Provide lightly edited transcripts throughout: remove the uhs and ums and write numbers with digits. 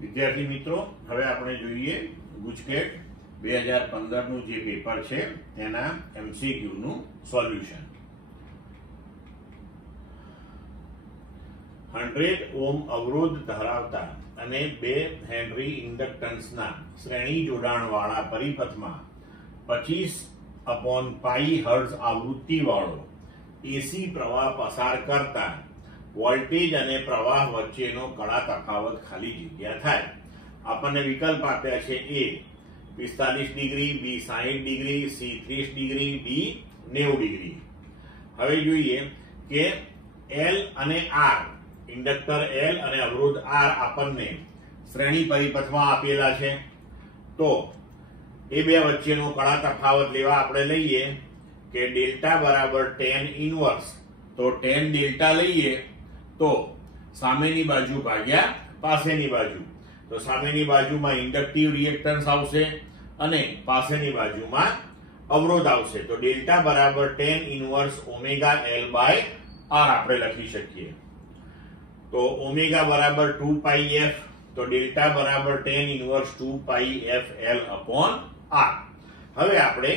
વિદ્યાર્થી મિત્રો, હવે આપણે જોઈએ ગુજકેટ 2015 નું જે પેપર છે તેના એમસીક્યુ નું સોલ્યુશન। 100 ઓહ્મ અવરોધ ધરાવતા અને 2 હેનરી ઇન્ડક્ટન્સના શ્રેણી જોડાણવાળા પરિપથમાં 25/π હર્ટ્ઝ આવૃત્તિ વાળો એસી પ્રવાહ પસાર કરતા વોલ્ટેજ અને પ્રવાહ વચ્ચેનો કળા તફાવત ખાલી જગ્યા થાય। આપણને વિકલ્પ આપ્યા છે એ 45 ડિગ્રી, બી 60 degree, C 30 degree, D 90 degree. હવે જોઈએ કે એલ અને આર, ઇન્ડક્ટર એલ અને અવરોધ આર આપણને શ્રેણી પરિપથમાં આપેલા છે, તો એ બે વચ્ચેનો કળા તફાવત લેવા આપણે લઈએ કે ડેલ્ટા બરાબર tan ઇનવર્સ, તો tan ડેલ્ટા લઈએ તો સામેની બાજુ ભાગ્યા પાસેની બાજુ, તો સામેની બાજુમાં ઇન્ડક્ટિવ રિએક્ટન્સ આવશે અને પાસેની બાજુમાં અવરોધ આવશે, તો ડેલ્ટા બરાબર tan inverse omega L by R આપણે લખી શકીએ। તો ઓમેગા બરાબર 2πf, તો ડેલ્ટા બરાબર tan inverse 2πfl upon R. હવે આપણે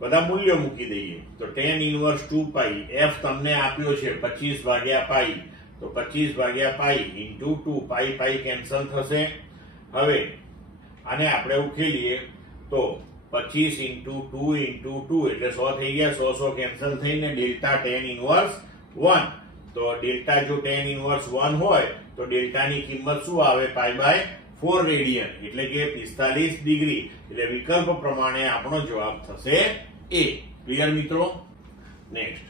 બધા મૂલ્યો મૂકી દઈએ, તો tan ઇનવર્સ 2π, f તમને આપ્યો છે 25/π, તો 25/π into 2, π કેન્સલ થશે। હવે આને આપણે ઉકેલીએ તો 25 into 2 into 2 એટલે 100 થઈ ગયા, 100 કેન્સલ થઈને ડેલ્ટા tan ઇનવર્સ 1, તો ડેલ્ટા જો tan ઇનવર્સ 1 હોય તો ડેલ્ટાની કિંમત શું આવે, π/4 રેડિયન એટલે કે 45 ડિગ્રી। એટલે વિકલ્પ પ્રમાણે આપણો જવાબ થશે એ। ક્લિયર મિત્રો? નેક્સ્ટ,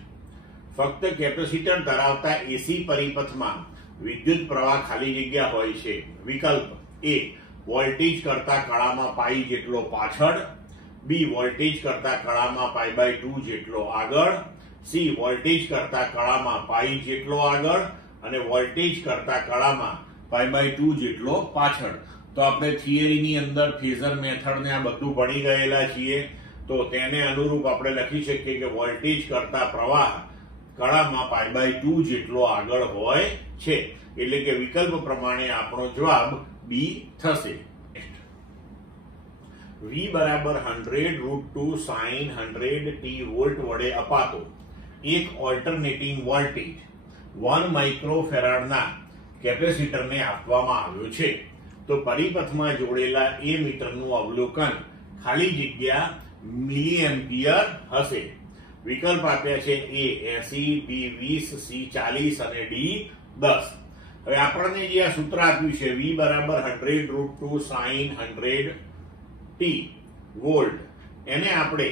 ફક્ત કેપેસિટર ધરાવતા એસી પરિપથમાં વિદ્યુત પ્રવાહ ખાલી જગ્યા હોય છે। વિકલ્પ એ વોલ્ટેજ કરતા કળામાં π જેટલો પાછળ, બી વોલ્ટેજ કરતા કળામાં π/2 જેટલો આગળ, સી વોલ્ટેજ કરતા કળામાં π જેટલો આગળ અને વોલ્ટેજ કરતા કળામાં π/2 જેટલો પાછળ। તો આપણે થિયરીની અંદર ફેઝર મેથડ ને આ બધું ભણી ગયેલા છીએ, તો તેને અનુરૂપ આપણે લખી શકીએ કે વોલ્ટેજ કરતા પ્રવાહ કળામાં π/2 જેટલો આગળ હોય છે, એટલે કે વિકલ્પ પ્રમાણે આપણો જવાબ બી થશે। V બરાબર 100√2 sin 100t વોલ્ટ વડે અપાતો એક ઓલ્ટરનેટિંગ વોલ્ટેજ 1 માઇક્રોફેરાડના કેપેસિટરને આપવામાં આવ્યો છે, તો પરિપથમાં જોડેલા એ મીટરનું અવલોકન ખાલી જગ્યા મિલિએમ્પિયર હશે। વિકલ્પ આપ્યા છે એ 80, બી 20, સી 40 અને ડી 10। હવે આપણને જે આ સૂત્ર આપ્યું છે V બરાબર 100√2 sin 100t વોલ્ટ, એને આપણે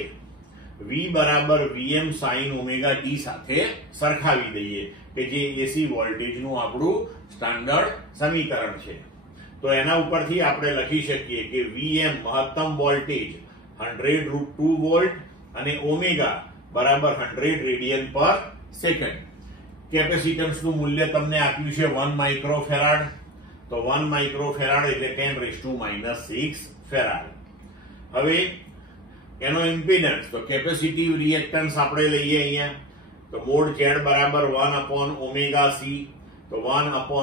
V બરાબર Vm sin ઓમેગા t સાથે સરખાવી દઈએ કે જે એસી વોલ્ટેજનું આપણું સ્ટાન્ડર્ડ સમીકરણ છે। તો એના ઉપરથી આપણે લખી શકીએ કે Vm મહત્તમ વોલ્ટેજ 100√2 વોલ્ટ અને ઓમેગા બરાબર 100 રેડિયન પર સેકન્ડ। કેપેસિટન્સનું મૂલ્ય તમને આપ્યું છે 1 માઇક્રોફેરાડ, તો 1 માઇક્રોફેરાડ એટલે 10⁻⁻6 ફેરાડ। હવે એનો ઇમ્પિડન્સ, તો કેપેસિટિવ રિએક્ટન્સ આપણે લઈએ અહીંયા, તો મોડ z બરાબર 1/ωc, તો 1/ω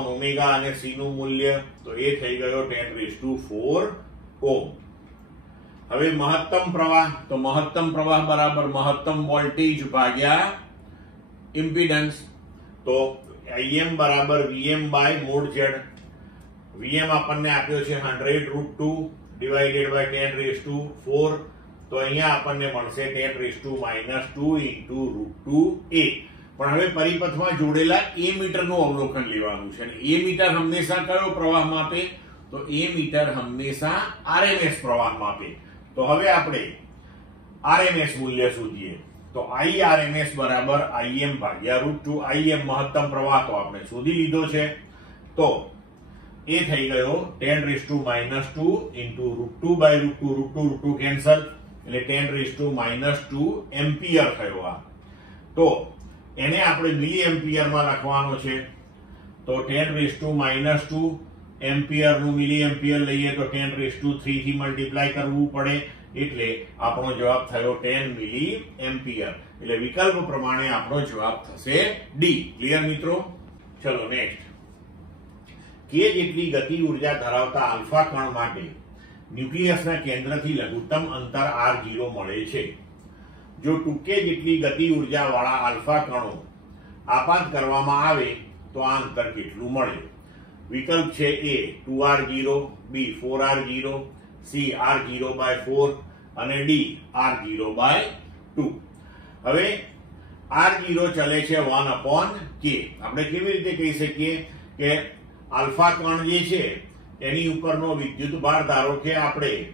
અને c નું મૂલ્ય તો એ થઈ ગયો 10⁴ ઓહ્મ। હવે મહત્તમ પ્રવાહ, તો મહત્તમ પ્રવાહ બરાબર મહત્તમ વોલ્ટેજ ભાગ્યા ઇમ્પિડન્સ, તો Im બરાબર Vm by mod z। Vm આપણને આપ્યો છે 100√2 ડિવાઇડેડ બાય 10⁴, તો અહીંયા આપણને મળશે 10⁻² into √2a। પણ હવે પરિપથમાં જોડેલા એ મીટરનું અવલોકન લેવાનું છે, અને એ મીટર હંમેશા કયો પ્રવાહ માપે, તો એ મીટર હંમેશા આરએમએસ પ્રવાહ માપે। તો હવે આપણે આરએમએસ મૂલ્ય શોધીએ, તો Irms બરાબર Im ભાગ્યા √2। Im મહત્તમ પ્રવાહ તો આપણે શોધી લીધો છે, તો એ થઈ ગયો 10⁻² into √2/√2 કેન્સલ એટલે 10⁻² એમ્પિયર થયો આ। તો એને આપણે મિલી એમ્પિયરમાં લખવાનો છે, તો 10⁻² એમ્પિયર નું મિલી એમ્પિયર લઈએ તો 10⁻³ થી મલ્ટીપ્લાય કરવું પડે, એટલે આપણો જવાબ થયો 10 મિલી એમ્પિયર। એટલે વિકલ્પ પ્રમાણે આપણો જવાબ થશે ડી। ક્લિયર મિત્રો? ચલો નેક્સ્ટ, કે જેટલી ગતિ ઉર્જા ધરાવતા આલ્ફા કણ માટે ન્યુક્લિયસના કેન્દ્રથી લઘુત્તમ અંતર r0 મળે છે. જો 2k જેટલી ગતિ ઉર્જા વાળા આલ્ફા કણો આપાત કરવામાં આવે તો આ અંતર કેટલું મળે? વિકલ્પ છે A 2r0, B 4r0, C r0/4 અને D r0/2. હવે r0 ચલે છે 1/k. આપણે કેવી રીતે કહી શકીએ કે આલ્ફા કણ જે છે એની ઉપરનો વિદ્યુત ભાર ધારો કે આપણે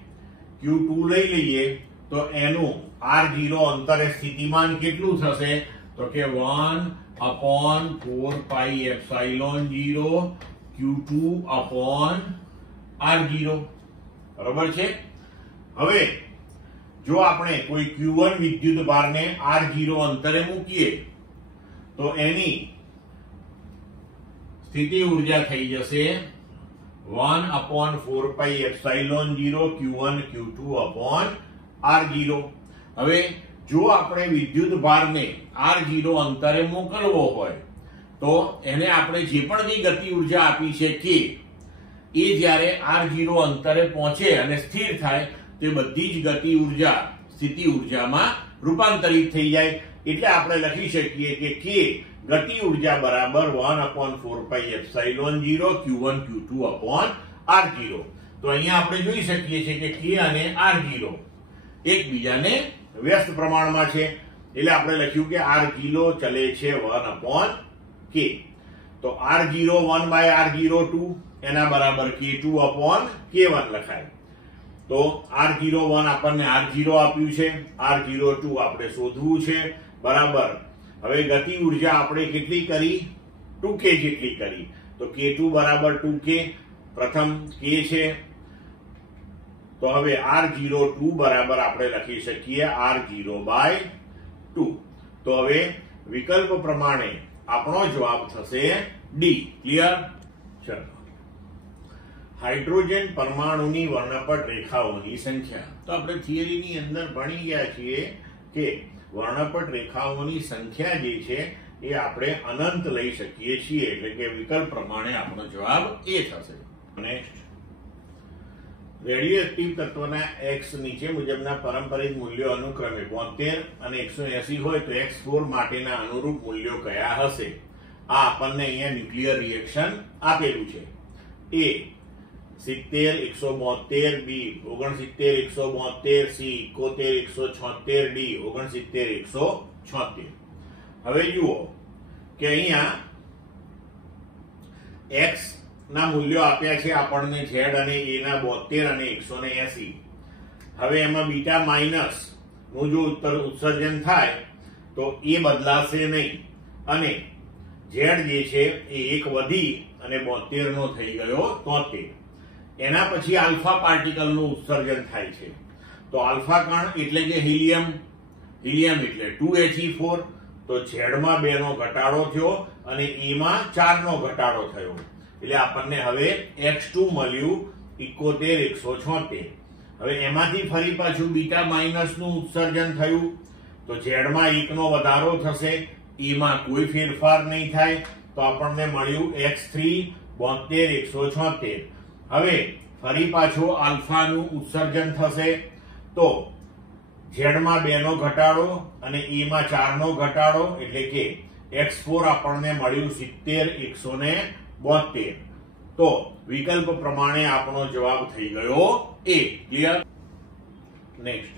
Q2 લઈ લઈએ તો એનું r0 અંતરે સ્થિતિમાન કેટલું થશે? તો કે 1/4πε0 Q2/r0. બરોબર છે. હવે જો આપણે કોઈ Q1 વિદ્યુત ભારને r0 અંતરે મૂકીએ તો એની સ્થિતિ ઉર્જા થઈ જશે 1/4πε0 Q1 Q2/r0. હવે જો આપણે વિદ્યુત ભારને r0 અંતરે મોકલવો હોય તો એને આપણે જે પણ ગતિ ઉર્જા આપી છે કે એ જ્યારે r0 અંતરે પહોંચે અને સ્થિર થાય તે બધી જ ગતિ ઉર્જા સ્થિતિ ઉર્જામાં રૂપાંતરિત થઈ જાય. એટલે આપણે લખી શકીએ કે k ગતિ ઉર્જા બરાબર 1/4πε0 Q1 Q2/r0. તો અહીંયા આપણે જોઈ શકીએ છીએ કે k અને r0 એકબીજાને વ્યસ્ત પ્રમાણમાં છે. એટલે આપણે લખ્યું કે r0 ચલે છે 1/k. તો r0 1/r0 2 એના બરાબર k2/k1 લખાય. તો r01 આપણને r0 આપ્યું છે, r02 આપણે શોધવું છે. બરાબર. હવે ગતિ ઉર્જા આપણે કેટલી કરી? 2k જેટલી કરી. તો k2 બરાબર 2k. પ્રથમ k છે તો હવે r02 બરાબર આપણે લખી શકીએ r0/2. તો હવે વિકલ્પ પ્રમાણે આપણો જવાબ થશે D. ક્લિયર? ચલો. હાઇડ્રોજન પરમાણુની વર્ણપટ રેખાઓની સંખ્યા. તો આપણે થિયરીની અંદર ભણી ગયા છીએ કે વર્ણપટ રેખાઓની સંખ્યા જે છે એ આપણે અનંત લઈ શકીએ છીએ. એટલે કે વિકલ્પ પ્રમાણે આપણો જવાબ એ થશે. નેક્સ્ટ, રેડિયોએક્ટિવ તત્વના x નીચે મુજબના પારંપરિક મૂલ્યો અનુક્રમે 72 અને 180 હોય તો x4 માટેના અનુરૂપ મૂલ્યો કયા હશે? આ આપણને અહીંયા ન્યુક્લિયર રિએક્શન આપેલું છે. A 70 172, B 69 172, C 71 176, D 69 176. હવે જુઓ કે અહીંયા x ના મૂલ્યો આપ્યા છે આપણને z અને a ના 72 અને 180. હવે એમાં બીટા માઇનસ નું જો ઉત્સર્જન થાય તો એ બદલાશે નહીં અને z જે છે એ એક વધી અને 72 નો થઈ ગયો 73. એના પછી આલ્ફા પાર્ટિકલ નું ઉત્સર્જન થાય છે. તો આલ્ફા કણ એટલે કે હિલિયમ એટલે 2He4. તો z માં 2 નો ઘટાડો થયો અને e માં 4 નો ઘટાડો થયો. એટલે આપણને હવે x2 મળ્યું 71 176. હવે એમાંથી ફરી પાછું બીટા માઇનસ નું ઉત્સર્જન થયું તો z માં 1 નો વધારો થશે, e માં કોઈ ફેરફાર નહીં થાય. તો આપણને મળ્યું x3 72 176. હવે ફરી પાછો આલ્ફા નું ઉત્સર્જન થશે તો z માં 2 નો ઘટાડો અને e માં 4 નો ઘટાડો એટલે કે x4 આપણને મળ્યું 70 172. તો વિકલ્પ પ્રમાણે આપણો જવાબ થઈ ગયો A. ક્લિયર? નેક્સ્ટ,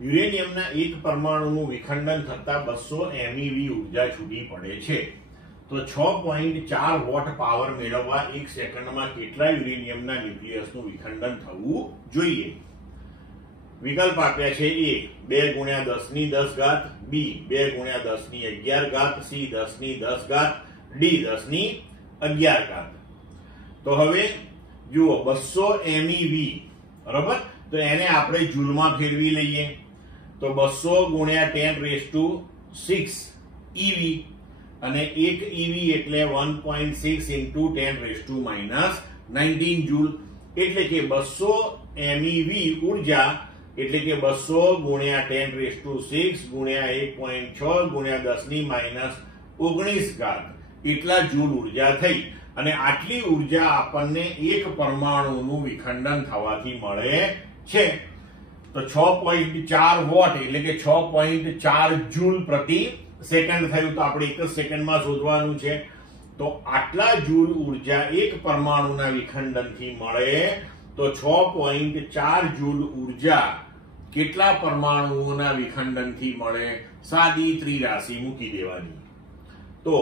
યુરેનિયમના એક પરમાણુનું વિખંડન થતા 200 MeV ઉર્જા છૂટી પડે છે. તો 6.4 વોટ પાવર મેળવવા 1 સેકન્ડમાં કેટલા યુરેનિયમના ન્યુક્લિયસનું વિખંડન થવું જોઈએ? વિકલ્પ આપ્યા છે A 2 × 10⁻10, B 2 × 10⁻11, C 10⁻10, D 10⁻11. તો હવે જુઓ 200 MeV, બરાબર? તો એને આપણે જૂલમાં ફેરવી લઈએ તો 200 × 10⁶ eV અને 1 eV એટલે 1.6 × 10⁻19 જૂલ. એટલે કે 200 MeV ઉર્જા એટલે કે 200 × 10⁶ × 1.6 × 10⁻19 એટલા જૂલ ઉર્જા થઈ અને આટલી ઉર્જા આપણને એક પરમાણુનું વિખંડન થવાથી મળે છે. તો 6.4 વોટ એટલે કે 6.4 જૂલ પ્રતિ સેકન્ડ થયું. તો આપણે એક જ સેકન્ડમાં શોધવાનું છે. તો આટલા જૂલ ઉર્જા એક પરમાણુના વિખંડનથી મળે તો 6.4 જૂલ ઉર્જા કેટલા પરમાણુઓના વિખંડનથી મળે? સાદી ત્રિરાશિ મૂકી દેવાની. તો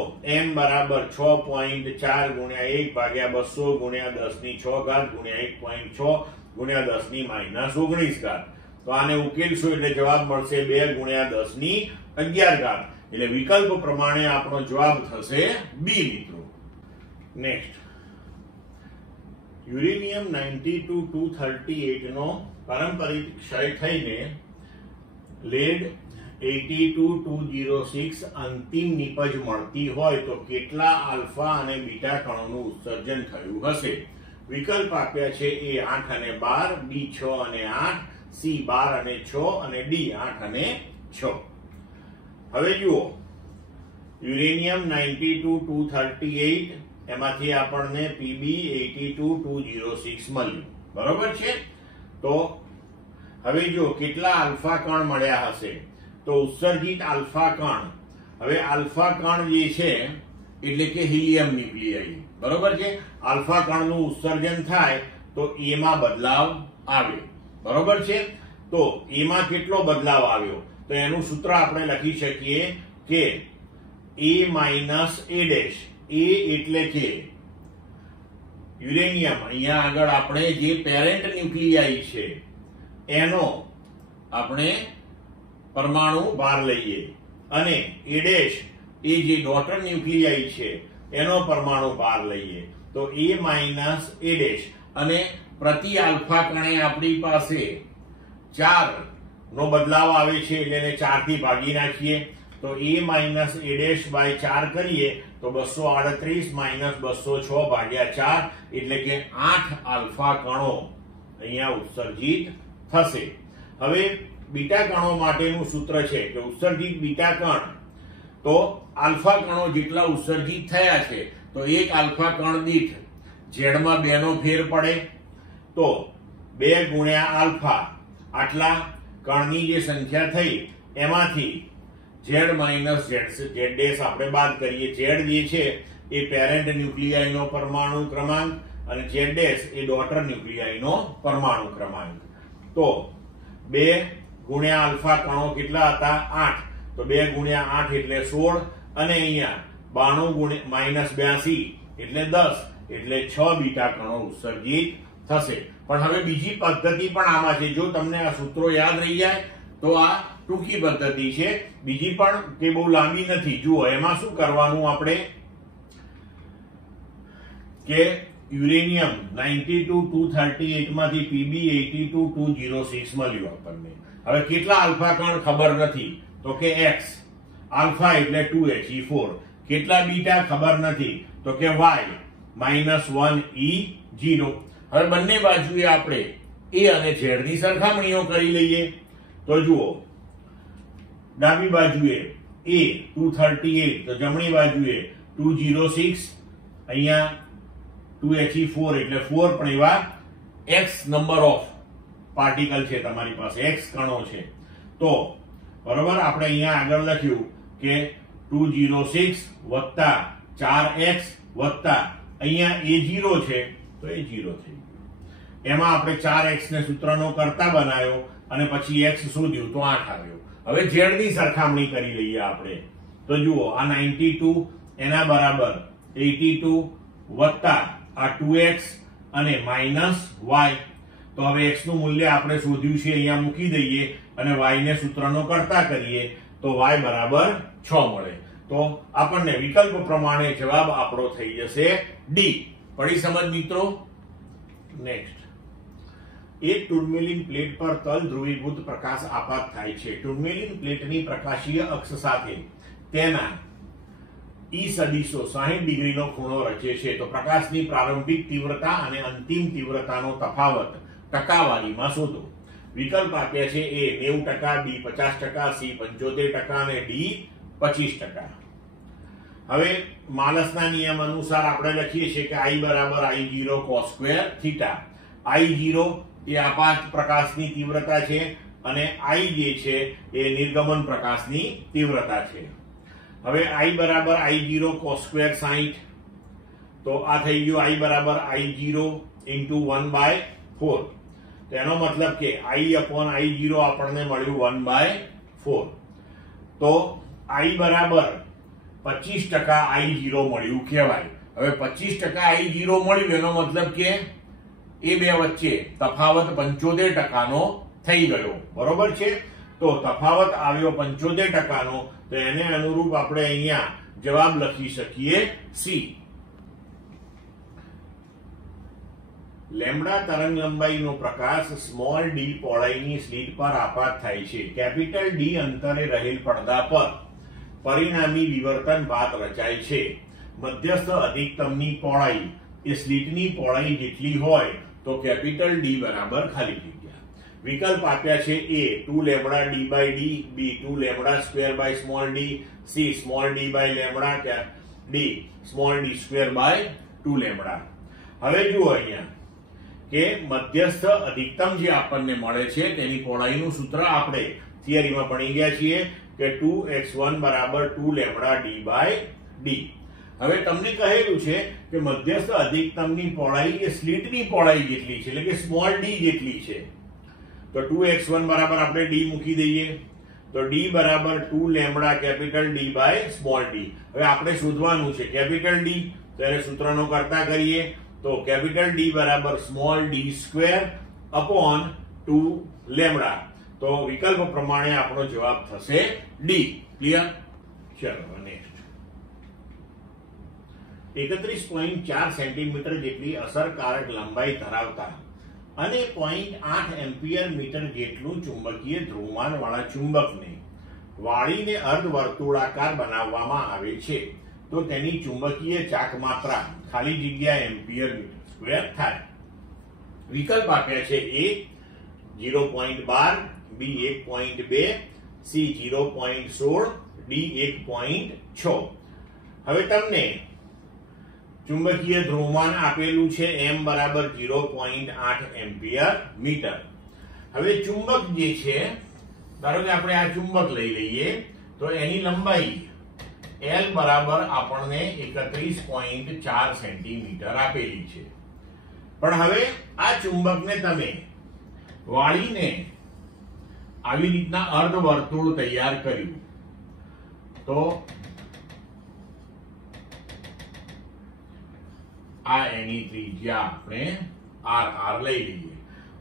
m બરાબર 6.4 ગુણ્યા 1 ભાગ્યા 200 ગુણ્યા 10⁶ ઘાત ગુણ્યા 1.6 ગુણ્યા 10⁻19 ઘાત. તો આને ઉકેલશો એટલે જવાબ મળશે 2 ગુણ્યા 10⁻11 ઘાત. એટલે વિકલ્પ પ્રમાણે આપણો જવાબ થશે બી મિત્રો. નેક્સ્ટ, યુરેનિયમ 92-238 નો પારંપરિક ક્ષય થઈને લેડ 82-206 અંતિમ નિપજ મળતી હોય તો કેટલા આલ્ફા અને બીટા કણોનું ઉત્સર્જન થયું હશે? વિકલ્પ આપ્યા છે એ 8 અને 12, બી 6 અને 8, સી 12 અને 6 અને ડી 8 અને 6. હવે જુઓ, યુરેનિયમ 92-238 એમાંથી આપણને પીબી 82-206 મળ્યું, બરોબર છે. તો હવે જો કેટલા આલ્ફા કણ મળ્યા હશે? તો ઉત્સર્જિત આલ્ફા કણ, હવે આલ્ફા કણ જે છે એટલે કે હિલિયમ ન્યુક્લિયાઇ, બરોબર છે. આલ્ફા કણનું ઉત્સર્જન થાય તો એમાં બદલાવ આવે, બરોબર છે. તો એમાં કેટલો બદલાવ આવ્યો? તો એનું સૂત્ર આપણે લખી શકીએ કે a minus a dash. a એટલે કે યુરેનિયમ, અહીંયા આગળ આપણે જે પેરેન્ટ ન્યુક્લિયાઇ છે એનો આપણે પરમાણુ ભાર લઈએ અને a ડેશ એ જે ડોટર ન્યુક્લિયાઇ છે એનો પરમાણુ ભાર લઈએ. તો a માઇનસ a ડેશ અને પ્રતિ આલ્ફા કણે આપણી પાસે 4 નો બદલાવ આવે છે એટલે એને 4 થી ભાગી નાખીએ. તો a minus a dash by 4 કરીએ તો 238 માઇનસ 206 ભાગ્યા 4 એટલે કે 8 આલ્ફા કણો અહીંયા ઉત્સર્જિત થશે. હવે બીટા કણો માટેનું સૂત્ર છે કે ઉત્સર્જિત બીટા કણ, તો આલ્ફા કણો જેટલા ઉત્સર્જિત થયા છે તો એક આલ્ફા કણ દીઠ ઝેડમાં 2 નો ફેર પડે. તો 2 ગુણ્યા આલ્ફા, આટલા કણની જે સંખ્યા થઈ એમાંથી ઝેડ માઇનસ ઝેડ ડેશ આપણે બાદ કરીએ. ઝેડ જે છે એ પેરેન્ટ ન્યુક્લિયાઇનો પરમાણુ ક્રમાંક અને ઝેડ ડેશ એ ડોટર ન્યુક્લિયાઇનો પરમાણુ ક્રમાંક. તો 2 ગુણ્યા આલ્ફા કણો કેટલા હતા? 8. તો 2 ગુણ્યા 8 એટલે 16 અને અહીંયા 92 માઇનસ 82 એટલે 10 એટલે 6 બીટા કણો ઉત્સર્જિત થશે. પણ હવે બીજી પદ્ધતિ પણ આમાં છે. જો તમને આ સૂત્રો યાદ રહી જાય તો આ ટૂંકી પદ્ધતિ છે, બીજી પણ કે બહુ લાંબી નથી. જુઓ, એમાં શું કરવાનું આપણે કે યુરેનિયમ 92-238 માંથી પીબી 82-206 મળ્યું આપણને. હવે કેટલા આલ્ફા કણ ખબર નથી, તો કે x, આલ્ફા એટલે 2He4. કેટલા બીટા ખબર નથી, તો કે y -1E0. હવે બંને બાજુએ આપણે a અને z ની સરખામણીઓ કરી લઈએ. તો જુઓ, ડાબી બાજુએ a 238 તો જમણી બાજુએ 206, અહીંયા 2He4 એટલે 4 પણ એવા x નંબર ઓફ પાર્ટિકલ છે તમારી પાસે, x કણો છે. તો બરોબર, આપણે અહીંયા આગળ લખ્યું કે 206 વત્તા 4x વત્તા અહીંયા a0 છે તો એ 0 થઈ ગયું. એમાં આપણે 4x ને સૂત્રનો કરતા બનાવ્યો અને પછી x શોધ્યું તો 8 આવ્યો. હવે z ની સરખામણી કરી લઈએ આપણે. તો જુઓ, આ 92 એના બરાબર 82 વત્તા આ 2x અને માઇનસ y. તો હવે x નું મૂલ્ય આપણે શોધ્યું છે, અહીંયા મૂકી દઈએ અને y ને સૂત્રનો કરતા કરીએ તો y બરાબર 6 મળે. તો આપણને વિકલ્પ પ્રમાણે જવાબ આપણો થઈ જશે ડી. પડી સમજ મિત્રો? નેક્સ્ટ, એક ટુર્મેલિન પ્લેટ પર તલ ધ્રુવીભૂત પ્રકાશ આપાત થાય છે. ટુર્મેલિન પ્લેટની પ્રકાશીય અક્ષ સાથે તેના ઈ સદિશો 60 ડિગ્રીનો ખૂણો રચે છે. તો પ્રકાશની પ્રારંભિક તીવ્રતા અને અંતિમ તીવ્રતાનો તફાવત ટકાવારીમાં શોધો. વિકલ્પ આપ્યા છે એ 90%, બી 50%, સી 75% અને ડી 25%. હવે માલસના નિયમ અનુસાર આપણે લખીએ છીએ કે I બરાબર I0 cos square theta. I0 એ આપાત પ્રકાશની તીવ્રતા છે અને I જે છે એ નિર્ગમન પ્રકાશની તીવ્રતા છે. હવે I બરાબર I0 cos સ્ક્વેર 60, તો આ થઈ ગયું I બરાબર I0 into 1/4. તેનો મતલબ કે I upon I0 આપણને મળ્યું 1/4. તો I બરાબર 25% I0 મળ્યું કહેવાય. હવે 25% I0 મળ્યું એનો મતલબ કે એ બે વચ્ચે તફાવત 75% નો થઈ ગયો. બરોબર છે? તો તફાવત આવ્યો 75% નો, તો એને અનુરૂપ આપણે અહીંયા જવાબ લખી શકીએ C. લેમ્બડા તરંગ લંબાઈનો પ્રકાશ સ્મોલ d પહોળાઈની સ્લિટ પર આપાત થાય છે. કેપિટલ D અંતરે રહેલ પડદા પર પરિણામી વિવર્તન ભાત રચાય છે. મધ્યસ્થ અધિકતમની પહોળાઈ એ સ્લિટની પહોળાઈ જેટલી હોય તો કેપિટલ D બરાબર ખાલી જગ્યા. વિકલ્પ આપ્યા છે A 2 lambda d by d, B 2 lambda square by small d, C small d by lambda, D small d square by 2 lambda. હવે જુઓ અહીંયા કે મધ્યસ્થ અધિકતમ જે આપણને મળે છે તેની પહોળાઈનું સૂત્ર આપણે થિયરીમાં ભણી ગયા છીએ કે 2x1 બરાબર 2 લેમ્બડા d by d. હવે તમને કહેલું છે કે મધ્યસ્થ અધિકતમની પહોળાઈ એ સ્લિટની પહોળાઈ જેટલી છે, એટલે કે સ્મોલ d જેટલી છે. તો 2x1 બરાબર આપણે d મૂકી દઈએ, તો d બરાબર 2 lambda capital D by small d. હવે આપણે શોધવાનું છે કેપિટલ D, તો એને સૂત્રનો કરતા કરીએ તો કેપિટલ D બરાબર small d square upon 2 lambda. તો વિકલ્પ પ્રમાણે આપણો જવાબ થશે D. ક્લિયર? ચલો નેક્સ્ટ. 31.4 સેન્ટીમીટર જેટલી અસરકારક લંબાઈ ધરાવતા અને 0.8 એમ્પિયર મીટર જેટલું ચુંબકીય ધ્રુવમાન વાળા ચુંબકને વાળીને અર્ધવર્તુળાકાર બનાવવામાં આવે છે તો તેની ચુંબકીય ચાક માત્રા ખાલી જગ્યા એમ્પિયર મીટર સ્ક્વેર થાય. વિકલ્પ આપ્યા છે A 0.12, B 1.2, C 0.16, D 1.6. હવે તમને ચુંબકીય ધ્રુવમાન આપેલું છે M બરાબર 0.8 એમ્પિયર મીટર. હવે ચુંબક જે છે, ધારો કે આપણે આ ચુંબક લઈ લઈએ તો એની લંબાઈ L બરાબર આપણને 31.4 સેન્ટીમીટર આપેલી છે. પણ હવે આ ચુંબકને તમે વાળીને આવી રીતના અર્ધવર્તુળ તૈયાર કર્યું તો આ એની ત્રિજ્યા આપણે R લઈ લઈએ.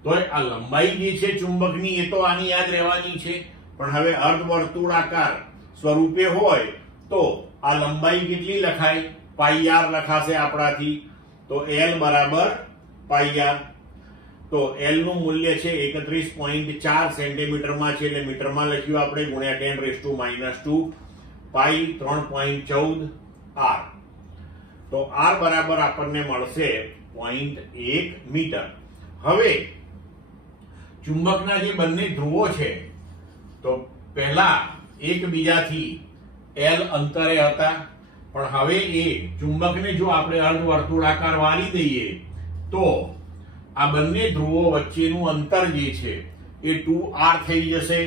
તો આ લંબાઈ જે છે ચુંબકની એ તો આની યાદ રહેવાની છે, પણ હવે અર્ધવર્તુળાકાર સ્વરૂપે હોય તો આ લંબાઈ કેટલી લખાય? પાઈ r લખાશે આપણાથી. તો L બરાબર પાઈ r. તો L નું મૂલ્ય છે 31.4 સેન્ટીમીટરમાં છે, એટલે મીટરમાં લખ્યું આપણે, ગુણ્યા 10⁻², પાઈ 3.14 r. તો r બરાબર આપણને મળશે 0.1 મીટર. હવે ચુંબકના જે બંને ધ્રુવો છે તો પહેલા એકબીજાથી L અંતરે હતા, પણ હવે એ ચુંબકને જો આપણે અર્ધવર્તુળાકાર વાળી દઈએ તો આ બંને ધ્રુવો વચ્ચેનું અંતર જે છે એ 2r થઈ જશે.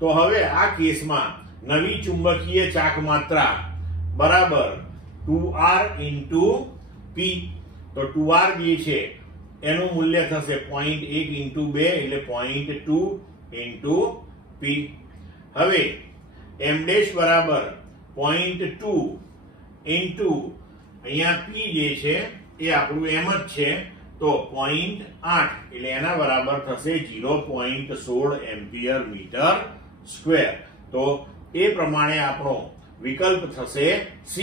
તો હવે આ કેસમાં નવી ચુંબકીય ચાક માત્રા બરાબર 2r into p. તો 2r જે છે એનું મૂલ્ય થશે 0.1 into 2 એટલે 0.2 into p. હવે m ડેશ બરાબર 0.2 into અહીંયા p જે છે એ આપણું m જ છે, તો 0.8 એટલે એના બરાબર થશે 0.16 એમ્પિયર મીટર સ્ક્વેર. તો એ પ્રમાણે આપણો વિકલ્પ થશે C.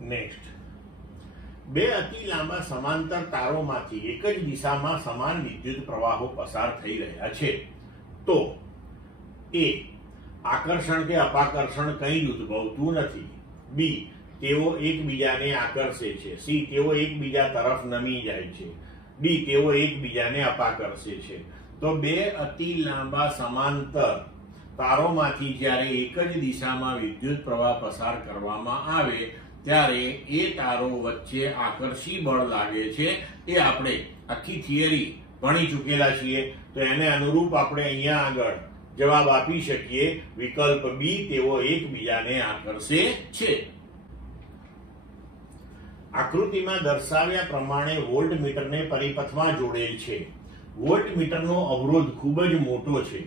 નેક્સ્ટ. બે અતિ લાંબા સમાંતર તારોમાંથી એક જ દિશામાં સમાન વિદ્યુત પ્રવાહો પસાર થઈ રહ્યા છે તો A આકર્ષણ કે અપાકર્ષણ કંઈ જ ઉદ્ભવતું નથી, B તેઓ એકબીજાને આકર્ષે છે, C તેઓ એકબીજા તરફ નમી જાય છે, D તેઓ એકબીજાને અપાકર્ષે છે. તો બે અતિ લાંબા સમાંતર તારોમાંથી જ્યારે એક જ દિશામાં વિદ્યુત પ્રવાહ પસાર કરવામાં આવે ત્યારે એ તારો વચ્ચે આકર્ષી બળ લાગે છે. એ આપણે આખી થિયરી ભણી ચૂકેલા છીએ, તો એને અનુરૂપ આપણે અહીંયા આગળ જવાબ આપી શકીએ. વિકલ્પ બી, તેઓ એકબીજાને આકર્ષે છે. આકૃતિમાં દર્શાવ્યા પ્રમાણે વોલ્ટમીટરને પરિપથમાં જોડેલ છે. વોલ્ટમીટરનો અવરોધ ખૂબ જ મોટો છે,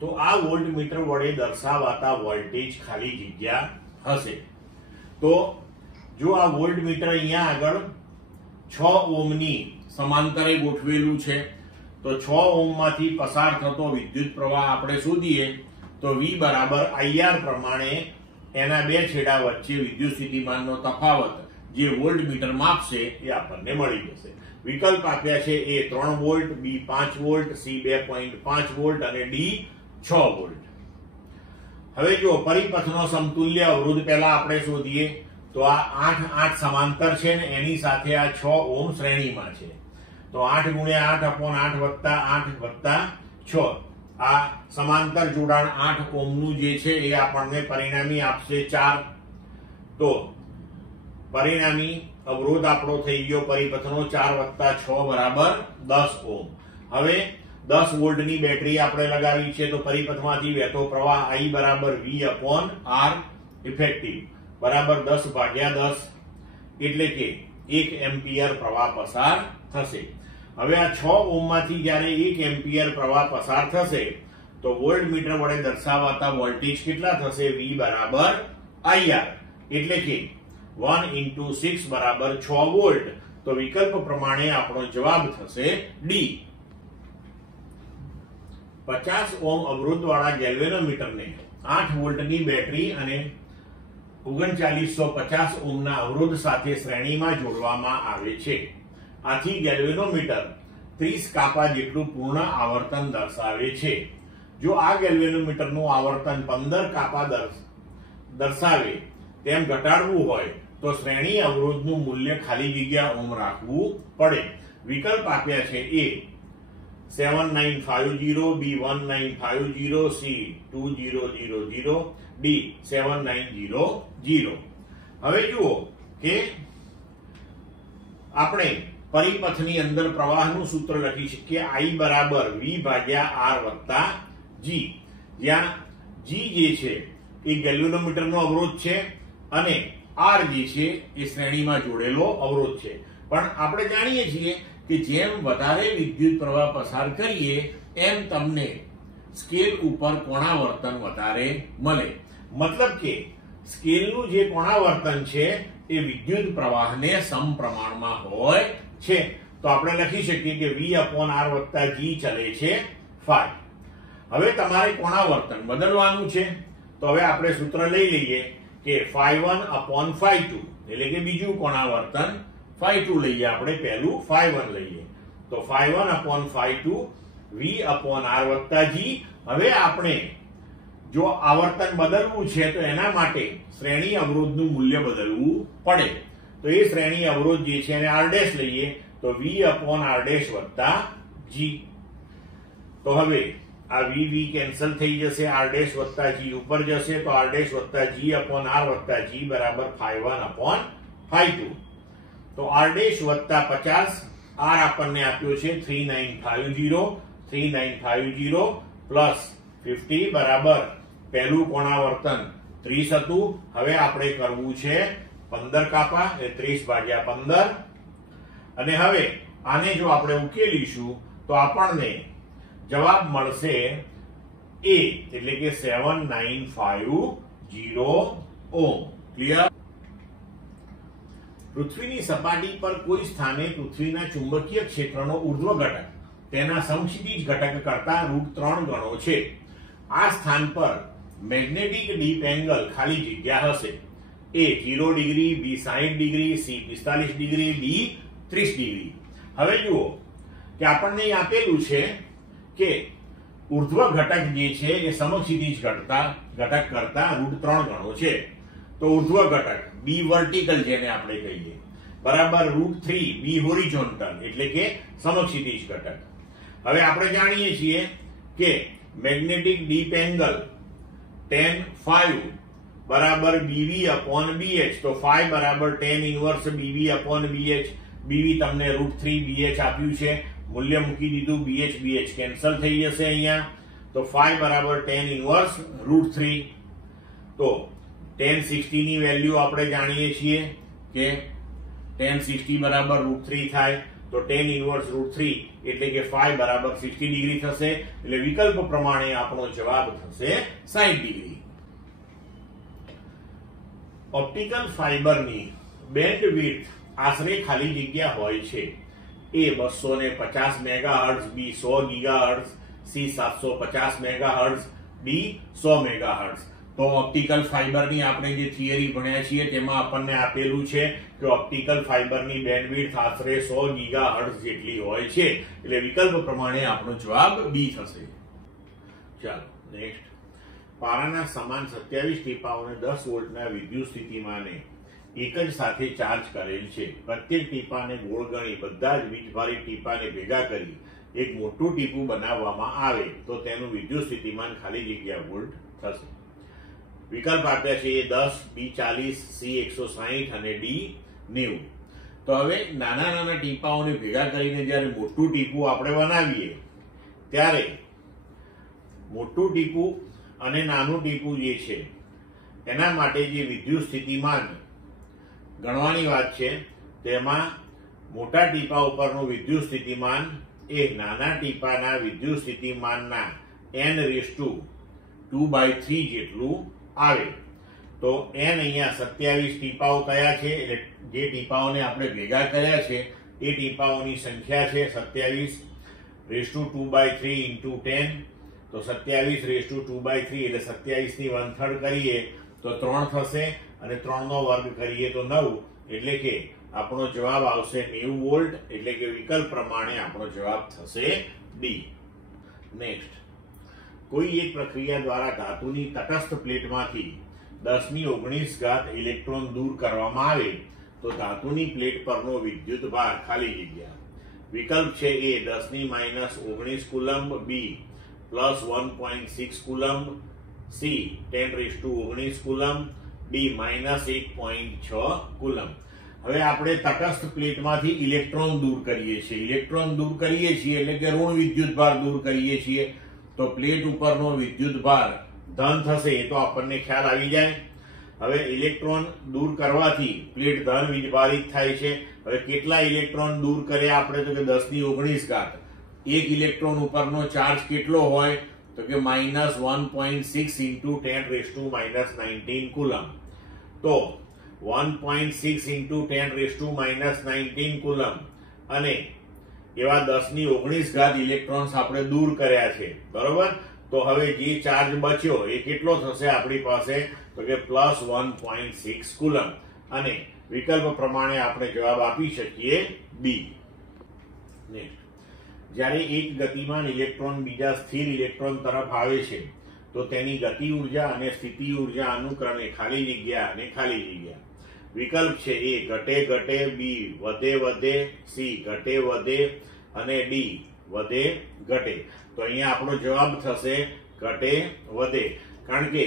તો આ વોલ્ટમીટર વડે દર્શાવાતા વોલ્ટેજ ખાલી જગ્યા હશે. તો જો આ વોલ્ટમીટર અહીંયા આગળ 6 ઓહ્મની સમાંતરે ગોઠવેલું છે, તો 6 ઓહ્મમાંથી પસાર થતો વિદ્યુત પ્રવાહ આપણે શોધીએ તો V બરાબર IR પ્રમાણે એના બે છેડા વચ્ચે વિદ્યુત સ્થિતિમાનનો તફાવત જે વોલ્ટમીટર માપશે એ આપણને મળી જશે. વિકલ્પ આપ્યા છે A 3 volt, B 5 volt, C 2.5 volt અને D 6 વોલ્ટ. હવે જો પરિપથનો સમતુલ્ય અવરોધ પહેલા આપણે શોધીએ તો આ 8 સમાંતર છે ને એની સાથે આ 6 ઓહ્મ શ્રેણીમાં છે, તો 8 × 8/8 + 8 + 6 આ સમાંતર જોડાણ 8 ઓહ્મનું જે છે એ આપણને પરિણામી આપશે 4. તો પરિણામી અવરોધ આપણો થઈ ગયો પરિપથનો 4 + 6 = 10 ઓહ્મ. હવે 10 વોલ્ટની બેટરી આપણે લગાવી છે, તો પરિપથમાંથી વહેતો પ્રવાહ I બરાબર V/R ઇફેક્ટિવ બરાબર 10/10 એટલે કે 1 એમ્પિયર પ્રવાહ પસાર થશે. હવે આ 6 ઓહ્મમાંથી જ્યારે 1 એમ્પિયર પ્રવાહ પસાર થશે તો વોલ્ટમીટર વડે દર્શાવાતા વોલ્ટેજ કેટલા થશે? V બરાબર IR એટલે કે 1 × 6 બરાબર 6 વોલ્ટ. તો વિકલ્પ પ્રમાણે આપણો જવાબ થશે D. 50 ઓહ્મ અવરોધવાળા ગેલ્વેનોમીટરને 8 વોલ્ટની બેટરી અને 3950 ઓહ્મના અવરોધ સાથે શ્રેણીમાં જોડવામાં આવે છે. આથી ગેલ્વેનોમીટર 30 કાપા જેટલું પૂર્ણ આવર્તન દર્શાવે છે. જો આ ગેલ્વેનોમીટરનું આવર્તન 15 કાપા દર્શાવે તેમ ઘટાડવું હોય તો શ્રેણી અવરોધનું મૂલ્ય ખાલી જગ્યા ઓહ્મ રાખવું પડે. વિકલ્પ આપ્યા છે A 7950, B 1950, C 2000, D 7900. હવે જુઓ કે આપણે પરિપથની અંદર પ્રવાહનું સૂત્ર લખી શકીએ I બરાબર V/R + G, જ્યાં G જે છે એ ગેલ્વેનોમીટરનો અવરોધ છે અને R જે છે એ શ્રેણીમાં જોડેલો અવરોધ છે. પણ આપણે જાણીએ છીએ કે જેમ વધારે વિદ્યુત પ્રવાહ પસાર કરીએ એમ તમને સ્કેલ ઉપર કોણાવર્તન વધારે મળે. મતલબ કે સ્કેલનું જે કોણાવર્તન છે એ વિદ્યુત પ્રવાહને સમપ્રમાણમાં હોય છે. તો આપણે લખી શકીએ કે V/R + G ચલે છે phi. હવે તમારે કોણાવર્તન બદલવાનું છે, તો હવે આપણે સૂત્ર લઈ લઈએ કે phi1/phi2 એટલે કે બીજું કોણાવર્તન phi2 લઈએ. આપણે પહેલું phi1 લઈએ, તો phi1/phi2 V/R + G. હવે આપણે જો આવર્તન બદલવું છે તો એના માટે શ્રેણી અવરોધનું મૂલ્ય બદલવું પડે. તો એ શ્રેણી અવરોધ જે છે એને R' લઈએ, તો V/R' + G. તો હવે આ V કેન્સલ થઈ જશે, R' + G ઉપર જશે, તો R' + G/R + G બરાબર phi1/phi2. તો R' + 50, R આપણને આપ્યો છે 3950 પ્લસ 50 બરાબર પહેલું કોણાવર્તન 30 હતું. હવે આપણે કરવું છે 15 કાપા, એટલે 30/15. અને હવે આને જો આપણે ઉકેલીશું તો આપણને જવાબ મળશે A એટલે કે 7950 ઓહ્મ. ક્લિયર? પૃથ્વીની સપાટી પર કોઈ સ્થાને પૃથ્વીના ચુંબકીય ક્ષેત્રનો ઉર્ધ્વ ઘટક તેના સમક્ષિતિજ ઘટક કરતા √3 ગણો છે. આ સ્થાન પર મેગ્નેટિક ડીપ એંગલ ખાલી જગ્યા હશે. A 0 degree, B 60 degree, C 45 degree, D 30 degree. હવે જુઓ કે આપણને આપેલું છે કે ઉર્ધ્વ ઘટક જે છે એ સમક્ષિતિજ ઘટક કરતા √3 ગણો છે. તો ઉર્ધ્વ ઘટક B વર્ટિકલ જેને આપણે કહીએ બરાબર √3 B હોરિઝોન્ટલ એટલે કે સમક્ષિતિજ ઘટક. હવે આપણે જાણીએ છીએ કે magnetic deep angle tan phi બરાબર BV upon BH, તો phi બરાબર tan inverse BV upon BH. BV તમને √3 BH આપ્યું છે, મૂલ્ય મૂકી દીધું, BH કેન્સલ થઈ જશે અહીંયા, તો phi બરાબર tan inverse √3. તો tan 60 ની વેલ્યુ આપણે જાણીએ છીએ કે tan 60 બરાબર √3 થાય, તો tan inverse √3 એટલે કે phi બરાબર 60 ડિગ્રી થશે, એટલે વિકલ્પ પ્રમાણે આપણો જવાબ થશે 60 ડિગ્રી. ઓપ્ટિકલ ફાઇબરની બેન્ડવિડ્થ આશરે ખાલી જગ્યા હોય છે. A 250 megahertz, B 100 gigahertz, C 750 megahertz, D 100 megahertz. તો ઓપ્ટિકલ ફાઇબરની આપણે જે થિયરી ભણ્યા છીએ તેમાં આપણને આપેલું છે કે ઓપ્ટિકલ ફાઇબરની બેન્ડવિડ્થ આશરે 100 ગીગાહર્ટ્ઝ જેટલી હોય છે, એટલે વિકલ્પ પ્રમાણે આપણો જવાબ B થશે. ચાલો નેક્સ્ટ. પારાના સમાન 27 ટીપાઓને 10 વોલ્ટના વિદ્યુત સ્થિતિમાને એક જ સાથે ચાર્જ કરેલ છે. પ્રત્યેક ટીપાને ગોળ ગણી બધા જ વીજભારી ટીપાને ભેગા કરી એક મોટું ટીપું બનાવવામાં આવે તો તેનું વિદ્યુત સ્થિતિમાન ખાલી જગ્યા વોલ્ટ થશે. વિકલ્પ આપ્યા છે A 10, B 40, C 160 અને D 90. તો હવે નાના નાના ટીપાઓને ભેગા કરીને જ્યારે મોટું ટીપું આપણે બનાવીએ ત્યારે મોટું ટીપું અને નાનું ટીપું જે છે એના માટે જે વિદ્યુત સ્થિતિમાન ગણવાની વાત છે, તેમાં મોટા ટીપા ઉપરનું વિદ્યુત સ્થિતિમાન એ નાના ટીપાના વિદ્યુત સ્થિતિમાનના n/2/3 જેટલું આવે. તો n અહીંયા 27 ટીપાઓ કયા છે, એટલે જે ટીપાઓને આપણે ભેગા કર્યા છે એ ટીપાઓની સંખ્યા છે 27/2/3 × 10. તો 27/2/3 એટલે 27 ની 1/3 કરીએ તો 3 થશે, અને 3 નો વર્ગ કરીએ તો 9, એટલે કે આપણો જવાબ આવશે 90 વોલ્ટ, એટલે કે વિકલ્પ પ્રમાણે આપણો જવાબ થશે D. નેક્સ્ટ. કોઈ એક પ્રક્રિયા દ્વારા ધાતુની તટસ્થ પ્લેટમાંથી 10⁹ ઇલેક્ટ્રોન દૂર કરવામાં આવે તો ધાતુની પ્લેટ પરનો વિદ્યુત ભાર ખાલી જગ્યા. વિકલ્પ છે A 10⁻19 coulomb, B +1.6 coulomb, C 10⁻19 coulomb, D -1.6 coulomb. હવે આપણે તટસ્થ પ્લેટમાંથી ઇલેક્ટ્રોન દૂર કરીએ છીએ. ઇલેક્ટ્રોન દૂર કરીએ છીએ એટલે કે ઋણ વિદ્યુત ભાર દૂર કરીએ છીએ, તો પ્લેટ ઉપરનો વિદ્યુત ભાર ધન થશે, એ તો આપણને ખ્યાલ આવી જાય. હવે ઇલેક્ટ્રોન દૂર કરવાથી પ્લેટ ધન વીજભારિત થાય છે. હવે કેટલા ઇલેક્ટ્રોન દૂર કર્યા આપણે, તો કે 10⁻19. એક ઇલેક્ટ્રોન ઉપરનો ચાર્જ કેટલો હોય, તો કે -1.6 × 10⁻19 કુલમ્બ. તો 1.6 × 10⁻19 કુલમ્બ અને એવા 10⁻19 ઇલેક્ટ્રોન્સ આપણે દૂર કર્યા છે, બરોબર. તો હવે જે ચાર્જ બચ્યો એ કેટલો થશે આપણી પાસે, તો કે +1.6 કુલમ્બ, અને વિકલ્પ પ્રમાણે આપણે જવાબ આપી શકીએ B. નેક્સ્ટ. જ્યારે એક ગતિમાન ઇલેક્ટ્રોન બીજા સ્થિર ઇલેક્ટ્રોન તરફ આવે છે તો તેની ગતિ ઉર્જા અને સ્થિતિ ઉર્જા અનુક્રમે ખાલી જગ્યા અને ખાલી જગ્યા. વિકલ્પ છે A ઘટે ઘટે, B વધે વધે, C ઘટે વધે અને D વધે ઘટે. તો અહીંયા આપણો જવાબ થશે ઘટે વધે, કારણ કે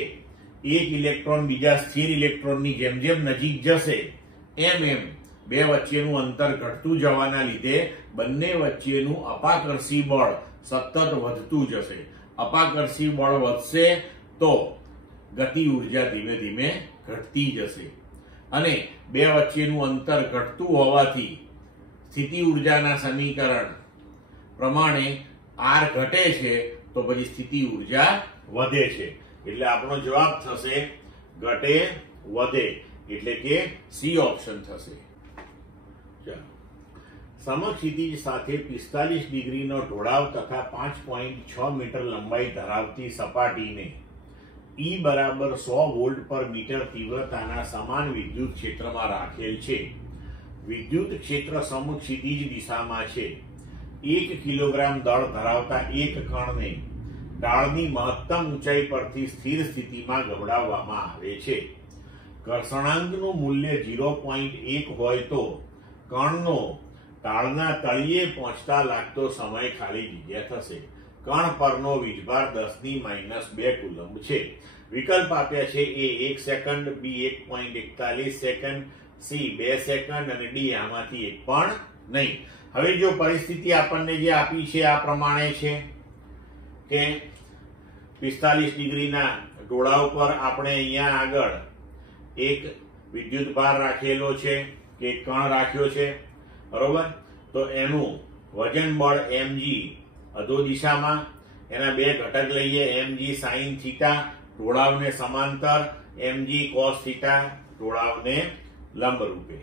એક ઇલેક્ટ્રોન બીજા સ્થિર ઇલેક્ટ્રોનની જેમ જેમ નજીક જશે એમ એમ બે વચ્ચેનું અંતર ઘટતું જવાના લીધે બંને વચ્ચેનું અપાકર્ષી બળ સતત વધતું જશે. અપાકર્ષી બળ વધશે તો ગતિ ઉર્જા ધીમે ધીમે ઘટતી જશે, અને બે વચ્ચેનું અંતર ઘટતું હોવાથી સ્થિતિ ઉર્જાના સમીકરણ પ્રમાણે R ઘટે છે તો પછી સ્થિતિ ઉર્જા વધે છે, એટલે આપણો જવાબ થશે ઘટે વધે, એટલે કે C ઓપ્શન થશે. સમક્ષિતિજ સાથે 45 ડિગ્રીનો ઢોળાવ તથા 5.6 મીટર લંબાઈ ધરાવતી સપાટીને E બરાબર 100 વોલ્ટ પર મીટર તીવ્રતાના સમાન વિદ્યુત ક્ષેત્રમાં રાખેલ છે. વિદ્યુત ક્ષેત્ર સમક્ષિતિજ દિશામાં છે. 1 કિલોગ્રામ દળ ધરાવતા એક કણને ડાળની મહત્તમ ઊંચાઈ પરથી સ્થિર સ્થિતિમાં ગબડાવવામાં આવે છે. ઘર્ષણાંકનું મૂલ્ય 0.1 હોય તો કણનો ડાળના તળિયે પહોંચતા લાગતો સમય ખાલી જગ્યા થશે. કણ પરનો વીજભાર 10⁻2 કુલમ્બ છે. વિકલ્પ આપ્યા છે એ 1 સેકન્ડ, બી 1.41 સેકન્ડ, સી 2 સેકન્ડ અને ડી આમાંથી એક પણ નહીં. હવે જો પરિસ્થિતિ આપણને જે આપી છે આ પ્રમાણે છે કે 45 ડિગ્રીના ઢોળા ઉપર આપણે અહીંયા આગળ એક વિદ્યુત ભાર રાખેલો છે કે કણ રાખ્યો છે, બરોબર. તો એનું વજન બળ mg અધો દિશામાં, એના બે ઘટક લઈએ, mg sin થીટા ઢોળાવને સમાંતર, mg cos થીટા ઢોળાવને લંબ રૂપે.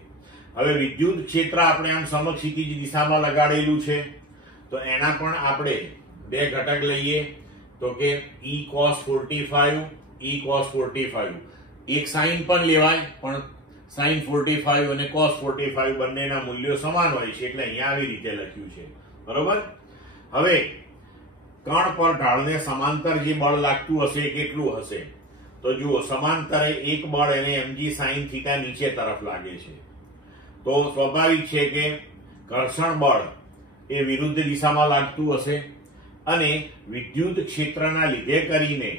હવે વિદ્યુત ક્ષેત્ર આપણે આમ સમક્ષિતિજ દિશામાં લગાડેલું છે, તો એના પણ આપણે બે ઘટક લઈએ, તો કે E cos 45, E cos 45. એક sin પણ લેવાય, પણ sin 45 અને cos 45 બંનેના મૂલ્યો સમાન હોય છે, એટલે અહીંયા આવી રીતે લખ્યું છે, બરોબર. હવે કણ પર ઢાળને સમાંતર જે બળ લાગતું હશે એ કેટલું હશે? તો જુઓ, સમાંતરે એક બળ એને mg sin થીટા નીચે તરફ લાગે છે, તો સ્વાભાવિક છે કે ઘર્ષણ બળ એ વિરુદ્ધ દિશામાં લાગતું હશે, અને વિદ્યુત ક્ષેત્રના લીધે કરીને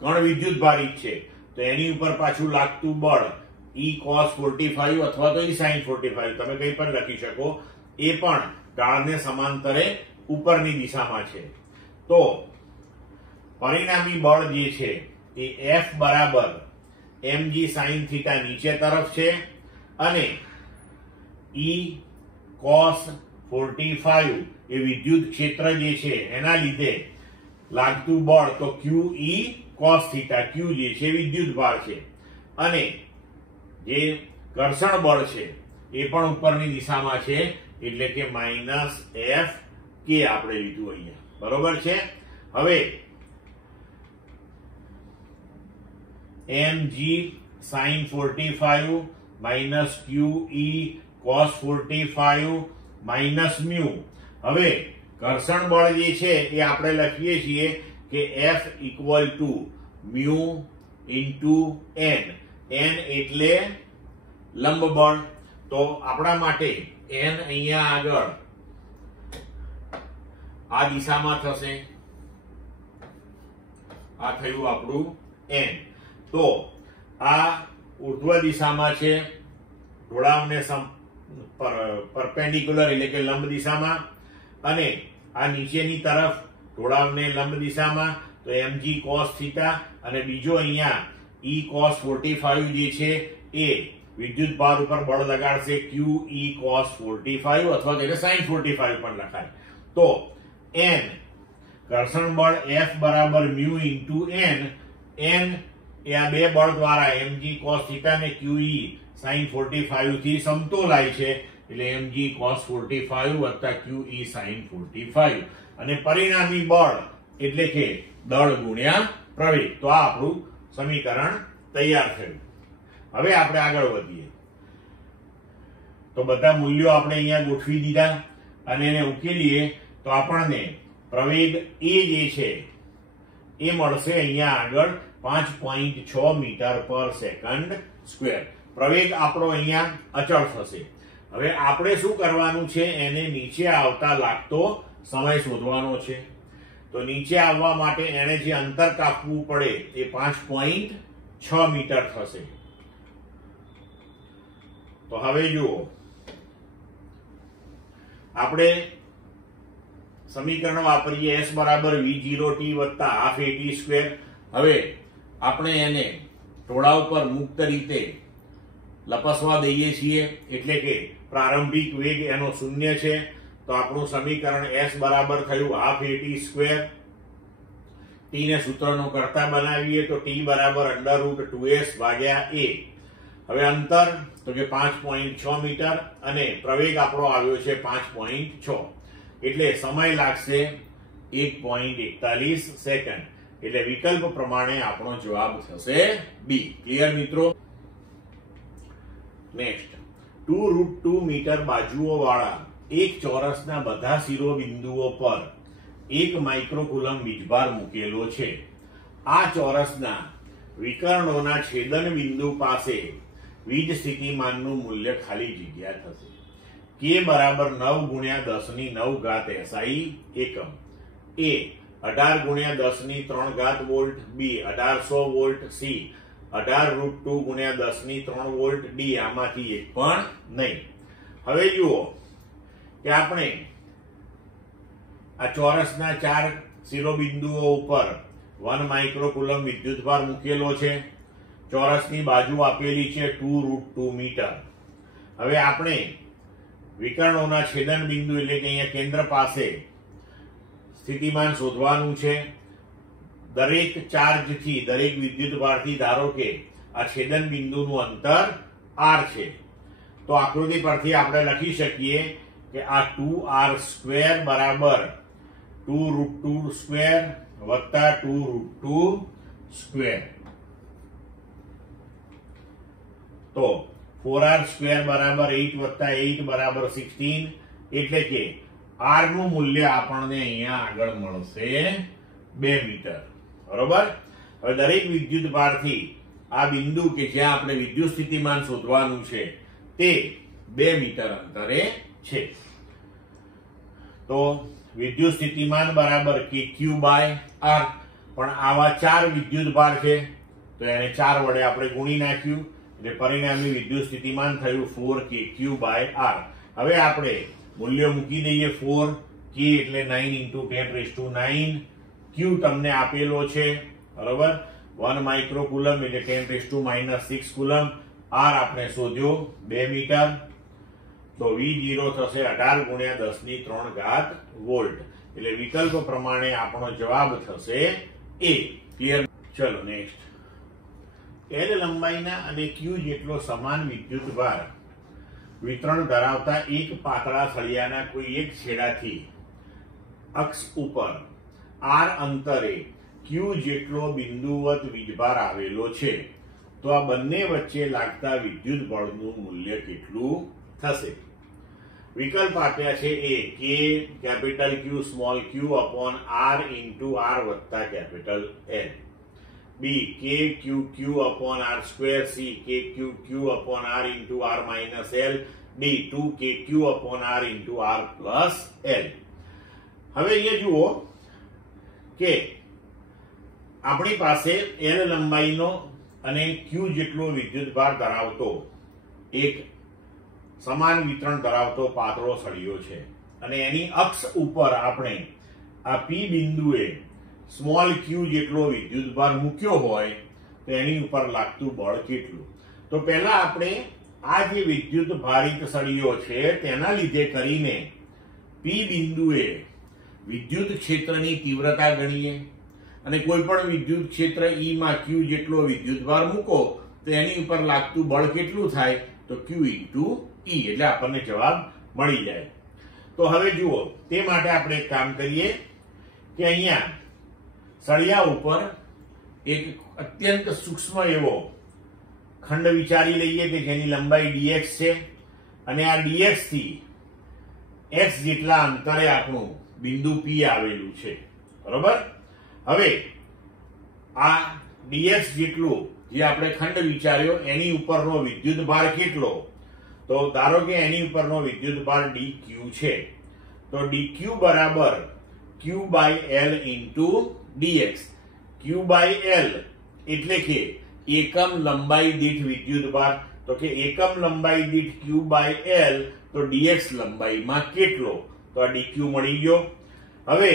કણ વિદ્યુત ભારિત છે, તો એની ઉપર પાછું લાગતું બળ E cos 45 અથવા તો E sin 45 તમે કંઈ પણ લખી શકો, એ પણ ઢાળને સમાંતરે ઉપરની દિશામાં છે. તો પરિણામી બળ જે છે એ F બરાબર mg sin થીટા નીચે તરફ છે, અને E cos 45 એ વિદ્યુત ક્ષેત્ર જે છે એના લીધે લાગતું બળ, તો QE cos થીટા, Q જે છે વિદ્યુત ભાર છે, અને જે ઘર્ષણ બળ છે એ પણ ઉપરની દિશામાં છે, એટલે કે -F k આપણે લીધું અહીંયા, બરોબર છે. હવે mg sin 45 minus QE cos 45 minus mu. હવે ઘર્ષણ બળ જે છે એ આપણે લખીએ છીએ કે F equal to mu into n. n એટલે લંબ બળ, તો આપણા માટે n અહીંયા આગળ આ દિશામાં થશે, આ થયું આપણું n. તો આ ઉર્ધ્વ દિશામાં છે, ઢોળાવને પરપેન્ડિક્યુલર એટલે કે લંબ દિશામાં, અને આ નીચેની તરફ ઢોળાવને લંબ દિશામાં, તો mg cos થીટા, અને બીજો અહીંયા E cos 45 જે છે એ વિદ્યુત ભાર ઉપર બળ લગાડશે QE cos 45 અથવા તેને sin 45 પણ લખાય. તો n ઘર્ષણ બળ F બરાબર mu into n. n એ આ બે બળ દ્વારા mg cos થીટા ને QE sin 45 થી સમતોલાય છે, એટલે mg cos 45 વત્તા QE sin 45, અને પરિણામી બળ એટલે કે દળ ગુણ્યા પ્રવેગ. તો આ આપણું સમીકરણ તૈયાર થયું. હવે આપણે આગળ વધીએ, તો બધા મૂલ્યો આપણે અહીંયા ગોઠવી દીધા અને એને ઉકેલીએ તો આપણને પ્રવેગ એ જે છે એ મળશે અહીંયા આગળ 5.6 મીટર પર સેકન્ડ સ્ક્વેર. પ્રવેગ આપણો અહીંયા અચળ થશે. હવે આપણે શું કરવાનું છે, એને નીચે આવતા લાગતો સમય શોધવાનો છે. તો નીચે આવવા માટે એને જે અંતર કાપવું પડે એ 5.6 મીટર થશે. તો હવે જુઓ, આપણે સમીકરણ વાપરીએ s બરાબર v0t વત્તા હાફ at સ્ક્વેર. હવે આપણે એને ઢોળા ઉપર મુક્ત રીતે લપસવા દઈએ છીએ, એટલે કે પ્રારંભિક વેગ એનો 0 છે. તો આપણું સમીકરણ s બરાબર થયું હાફ at સ્ક્વેર. t ને સૂત્રનો કરતા બનાવીએ તો t બરાબર √2s ભાગ્યા a. હવે અંતર તો કે 5.6 મીટર, અને પ્રવેગ આપણો આવ્યો છે 5.6, એટલે સમય લાગશે 1.41 સેકન્ડ. એટલે વિકલ્પ પ્રમાણે આપણો જવાબ થશે બી. ક્લિયર મિત્રો? નેક્સ્ટ, 2√2 મીટર બાજુઓ વાળા એક ચોરસના બધા શિરોબિંદુઓ પર 1 માઇક્રોકુલમ વીજભાર મૂકેલો છે. આ ચોરસના વિકર્ણોના છેદન બિંદુ પાસે વીજ સ્થિતિમાનનું મૂલ્ય ખાલી જગ્યા થશે. K બરાબર 9 × 10⁹ SI એકમ. એ 18 ગુણ્યા 10 ની 3 ઘાત વોલ્ટ, બી 1800 વોલ્ટ, સી 18√2 ગુણ્યા 10 ની 3 વોલ્ટ, ડી આમાંથી એક પણ નહીં. હવે જુઓ કે આપણે આ ચોરસના 4 શિરોબિંદુઓ ઉપર 1 માઇક્રોકુલમ વિદ્યુતભાર મૂકેલો છે. ચોરસની બાજુ આપેલી છે 2√2 મીટર. હવે આપણે વિકર્ણોના છેદન બિંદુ એટલે કે અહીંયા કેન્દ્ર પાસે સ્થિતિમાન શોધવાનું છે. દરેક ચાર્જથી, દરેક વિદ્યુતભારથી ધારો કે આ છેદન બિંદુનું અંતર r છે, તો આકૃતિ પરથી આપણે લખી શકીએ કે આ 2r² બરાબર 2√2² વત્તા 2√2². તો 4r² બરાબર 8 વત્તા 8 બરાબર 16. એટલે કે r નું મૂલ્ય આપણને અહીંયા આગળ મળશે 2 મીટર. બરોબર. હવે દરેક વિદ્યુતભારથી આ બિંદુ કે જ્યાં આપણે વિદ્યુત સ્થિતિમાન શોધવાનું છે તે 2 મીટર અંતરે છે. તો વિદ્યુત સ્થિતિમાન બરાબર kq/r. પણ આવા 4 વિદ્યુતભાર છે તો એને 4 વડે આપણે ગુણી નાખ્યું એટલે પરિણામી વિદ્યુત સ્થિતિમાન થયું 4kq/r. હવે આપણે મૂલ્યો મૂકી દઈએ. 4k એટલે 9 × 10⁹ q તમને આપેલો છે, બરોબર. 1 માઇક્રોકુલમ એટલે 10⁻⁻6 કુલમ. r આપણે શોધ્યો 2 મીટર. તો v0 થશે 18 ગુણ્યા 10 ની 3 ઘાત વોલ્ટ. એટલે વિકલ્પ પ્રમાણે આપણો જવાબ થશે એ. ક્લિયર? ચલો નેક્સ્ટ. L લંબાઈના અને Q જેટલો સમાન વિદ્યુતભાર વિતરણ ધરાવતા એક પાતળા સળિયાના કોઈ એક છેડાથી અક્ષ ઉપર r અંતરે Q જેટલો બિંદુવત વીજભાર આવેલો છે, તો આ બંને વચ્ચે લાગતા વિદ્યુત બળનું મૂલ્ય કેટલું થશે? વિકલ્પ આપ્યા છે A k capital Q small q upon r into r વત્તા capital L. B k q q upon r square. C k q q upon r into r minus L. D 2k q upon r into r plus L. હવે અહીંયા જુઓ કે આપણી પાસે L લંબાઈનો અને Q જેટલો વિદ્યુતભાર ધરાવતો એક સમાન વિતરણ ધરાવતો પાતળો સળિયો છે અને એની અક્ષ ઉપર આપણે આ P બિંદુએ સ્મોલ q જેટલો વિદ્યુતભાર મૂક્યો હોય તો એની ઉપર લાગતું બળ કેટલું? તો પહેલા આપણે આ જે વિદ્યુત ભારિત સળિયો છે તેના લીધે કરીને P બિંદુએ વિદ્યુત ક્ષેત્રની તીવ્રતા ગણીએ અને કોઈ પણ વિદ્યુત ક્ષેત્ર E માં q જેટલો વિદ્યુતભાર મૂકો તો એની ઉપર લાગતું બળ કેટલું થાય? તો q * E. એટલે આપણને જવાબ મળી જાય. તો હવે જુઓ, તે માટે આપણે એક કામ કરીએ કે અહીંયા સળિયા ઉપર એક અત્યંત સૂક્ષ્મ એવો ખંડ વિચારી લઈએ કે જેની લંબાઈ dx છે અને આ dx થી x જેટલા અંતરે આપણું બિંદુ P આવેલું છે, બરોબર. હવે આ dx જેટલું જે આપણે ખંડ વિચાર્યો એની ઉપરનો વિદ્યુતભાર કેટલો? તો ધારો કે એની ઉપરનો વિદ્યુતભાર dq છે, તો dq બરાબર q/L ઇન્ટુ dx. q/L એટલે કે એકમ લંબાઈ દીઠ વિદ્યુતભાર. તો કે એકમ લંબાઈ દીઠ q/L તો dx લંબાઈમાં કેટલો? તો આ dq મળી ગયો. હવે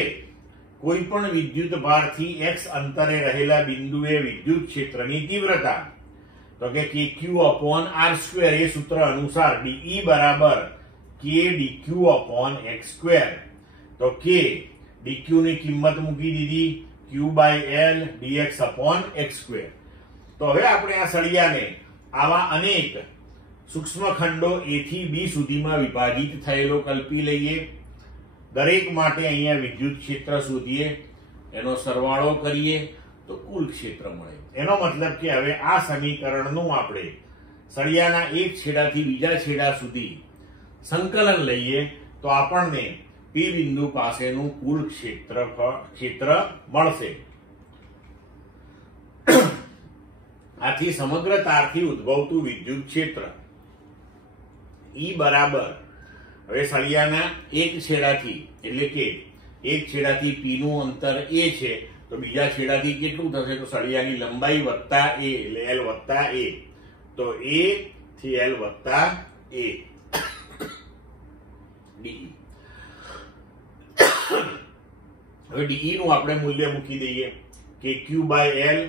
કોઈ પણ વિદ્યુતભારથી x અંતરે રહેલા બિંદુએ વિદ્યુત ક્ષેત્રની તીવ્રતા, તો કે kq/r². એ સૂત્ર અનુસાર dE બરાબર k dq/x². તો k dq ની કિંમત મૂકી દીધી, q/L dx/x². તો હવે આપણે આ સળિયાને આવા અનેક સૂક્ષ્મ ખંડો A થી B સુધીમાં વિભાજિત થયેલો કલ્પી લઈએ. દરેક માટે અહીંયા વિદ્યુત ક્ષેત્ર શોધીએ, એનો સરવાળો કરીએ તો કુલ ક્ષેત્ર મળે. એનો મતલબ કે હવે આ સમીકરણનું આપણે સળિયાના એક છેડાથી બીજા છેડા સુધી સંકલન લઈએ તો આપણને P બિંદુ પાસેનું કુલ ક્ષેત્ર મળશે. આથી સમગ્ર તારથી ઉદ્ભવતું વિદ્યુત ક્ષેત્ર E બરાબર, હવે સળિયાના એક છેડાથી એટલે કે એક છેડાથી P નું અંતર A છે, તો બીજા છેડાથી કેટલું થશે? તો સળિયાની લંબાઈ વત્તા A, એટલે L વત્તા A. તો A થી L વત્તા A DE. હવે DE નું આપણે મૂલ્ય મૂકી દઈએ કે Q બાય L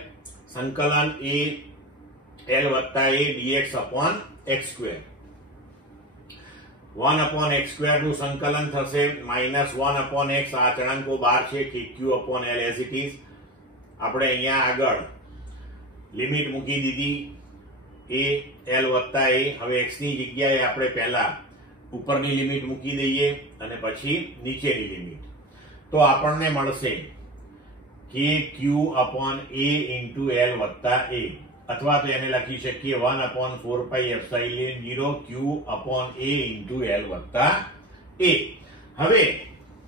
સંકલન A L વત્તા A dx upon x square. 1 upon x square નું સંકલન થશે -1 અપોન x. આ અચળાંકો બહાર છે કે Q upon L as it is. આપણે અહીંયા આગળ લિમિટ મૂકી દીધી A L વત્તા A. હવે x ની જગ્યાએ આપણે પહેલા ઉપરની લિમિટ મૂકી દઈએ અને પછી નીચેની લિમિટ. તો આપણને મળશે કે Q upon A into L વત્તા A, અથવા તો એને લખી શકીએ 1 upon 4 pi epsilon 0 Q upon A into L વત્તા A. હવે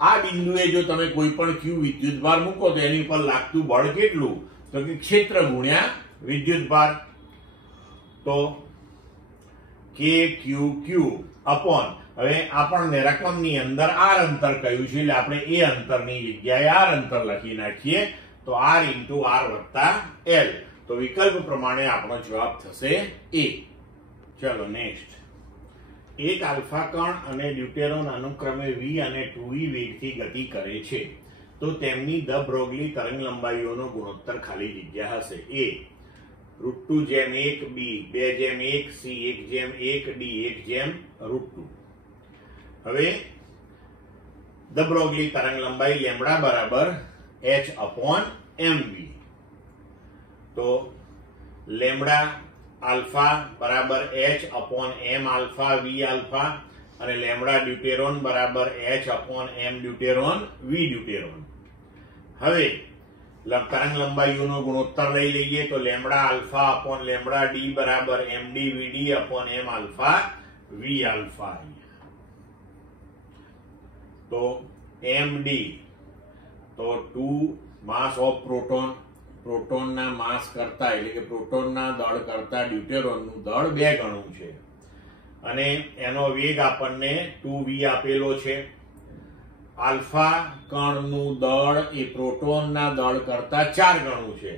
આ બિંદુએ જો તમે કોઈ પણ Q વિદ્યુતભાર મૂકો તો એની પર લાગતું બળ કેટલું? તો કે ક્ષેત્ર ગુણ્યા વિદ્યુતભાર. તો KQQ અપોન, હવે આપણને રકમની અંદર r અંતર કહ્યું છે એટલે આપણે એ અંતરની જગ્યાએ r અંતર લખી નાખીએ. તો r ઇન્ટુ r વત્તા L. તો વિકલ્પ પ્રમાણે આપણો જવાબ થશે A. ચલો નેક્સ્ટ. એક આલ્ફા કણ અને ડ્યુટેરોન અનુક્રમે v અને 2v વેગથી ગતિ કરે છે, તો તેમની દ બ્રોગલી તરંગ લંબાઈઓનો ગુણોત્તર ખાલી જગ્યા હશે. A √2/1 B 2/1 C 1/1 D 1/√2. હવે દ બ્રોગલી તરંગ લંબાઈ લેમ્બડા બરાબર h અપોન mv. તો લેમ્બડા આલ્ફા બરાબર h upon m alpha v alpha, અને લેમ્બડા ડ્યુટેરોન બરાબર h અપોન m ડ્યુટેરોન v ડ્યુટેરોન. હવે તરંગ લંબાઈઓનો ગુણોત્તર લઈ લઈએ તો lambda alpha upon lambda D બરાબર md vd upon m alpha v alpha. તો md તો 2 માસ ઓફ પ્રોટોન, પ્રોટોનના માસ કરતા એટલે કે પ્રોટોનના દળ કરતા ડ્યુટેરોનનું દળ 2 ગણું છે, અને એનો વેગ આપણને 2v આપેલો છે. આલ્ફા કણનું દળ એ પ્રોટોનના દળ કરતા 4 ગણું છે,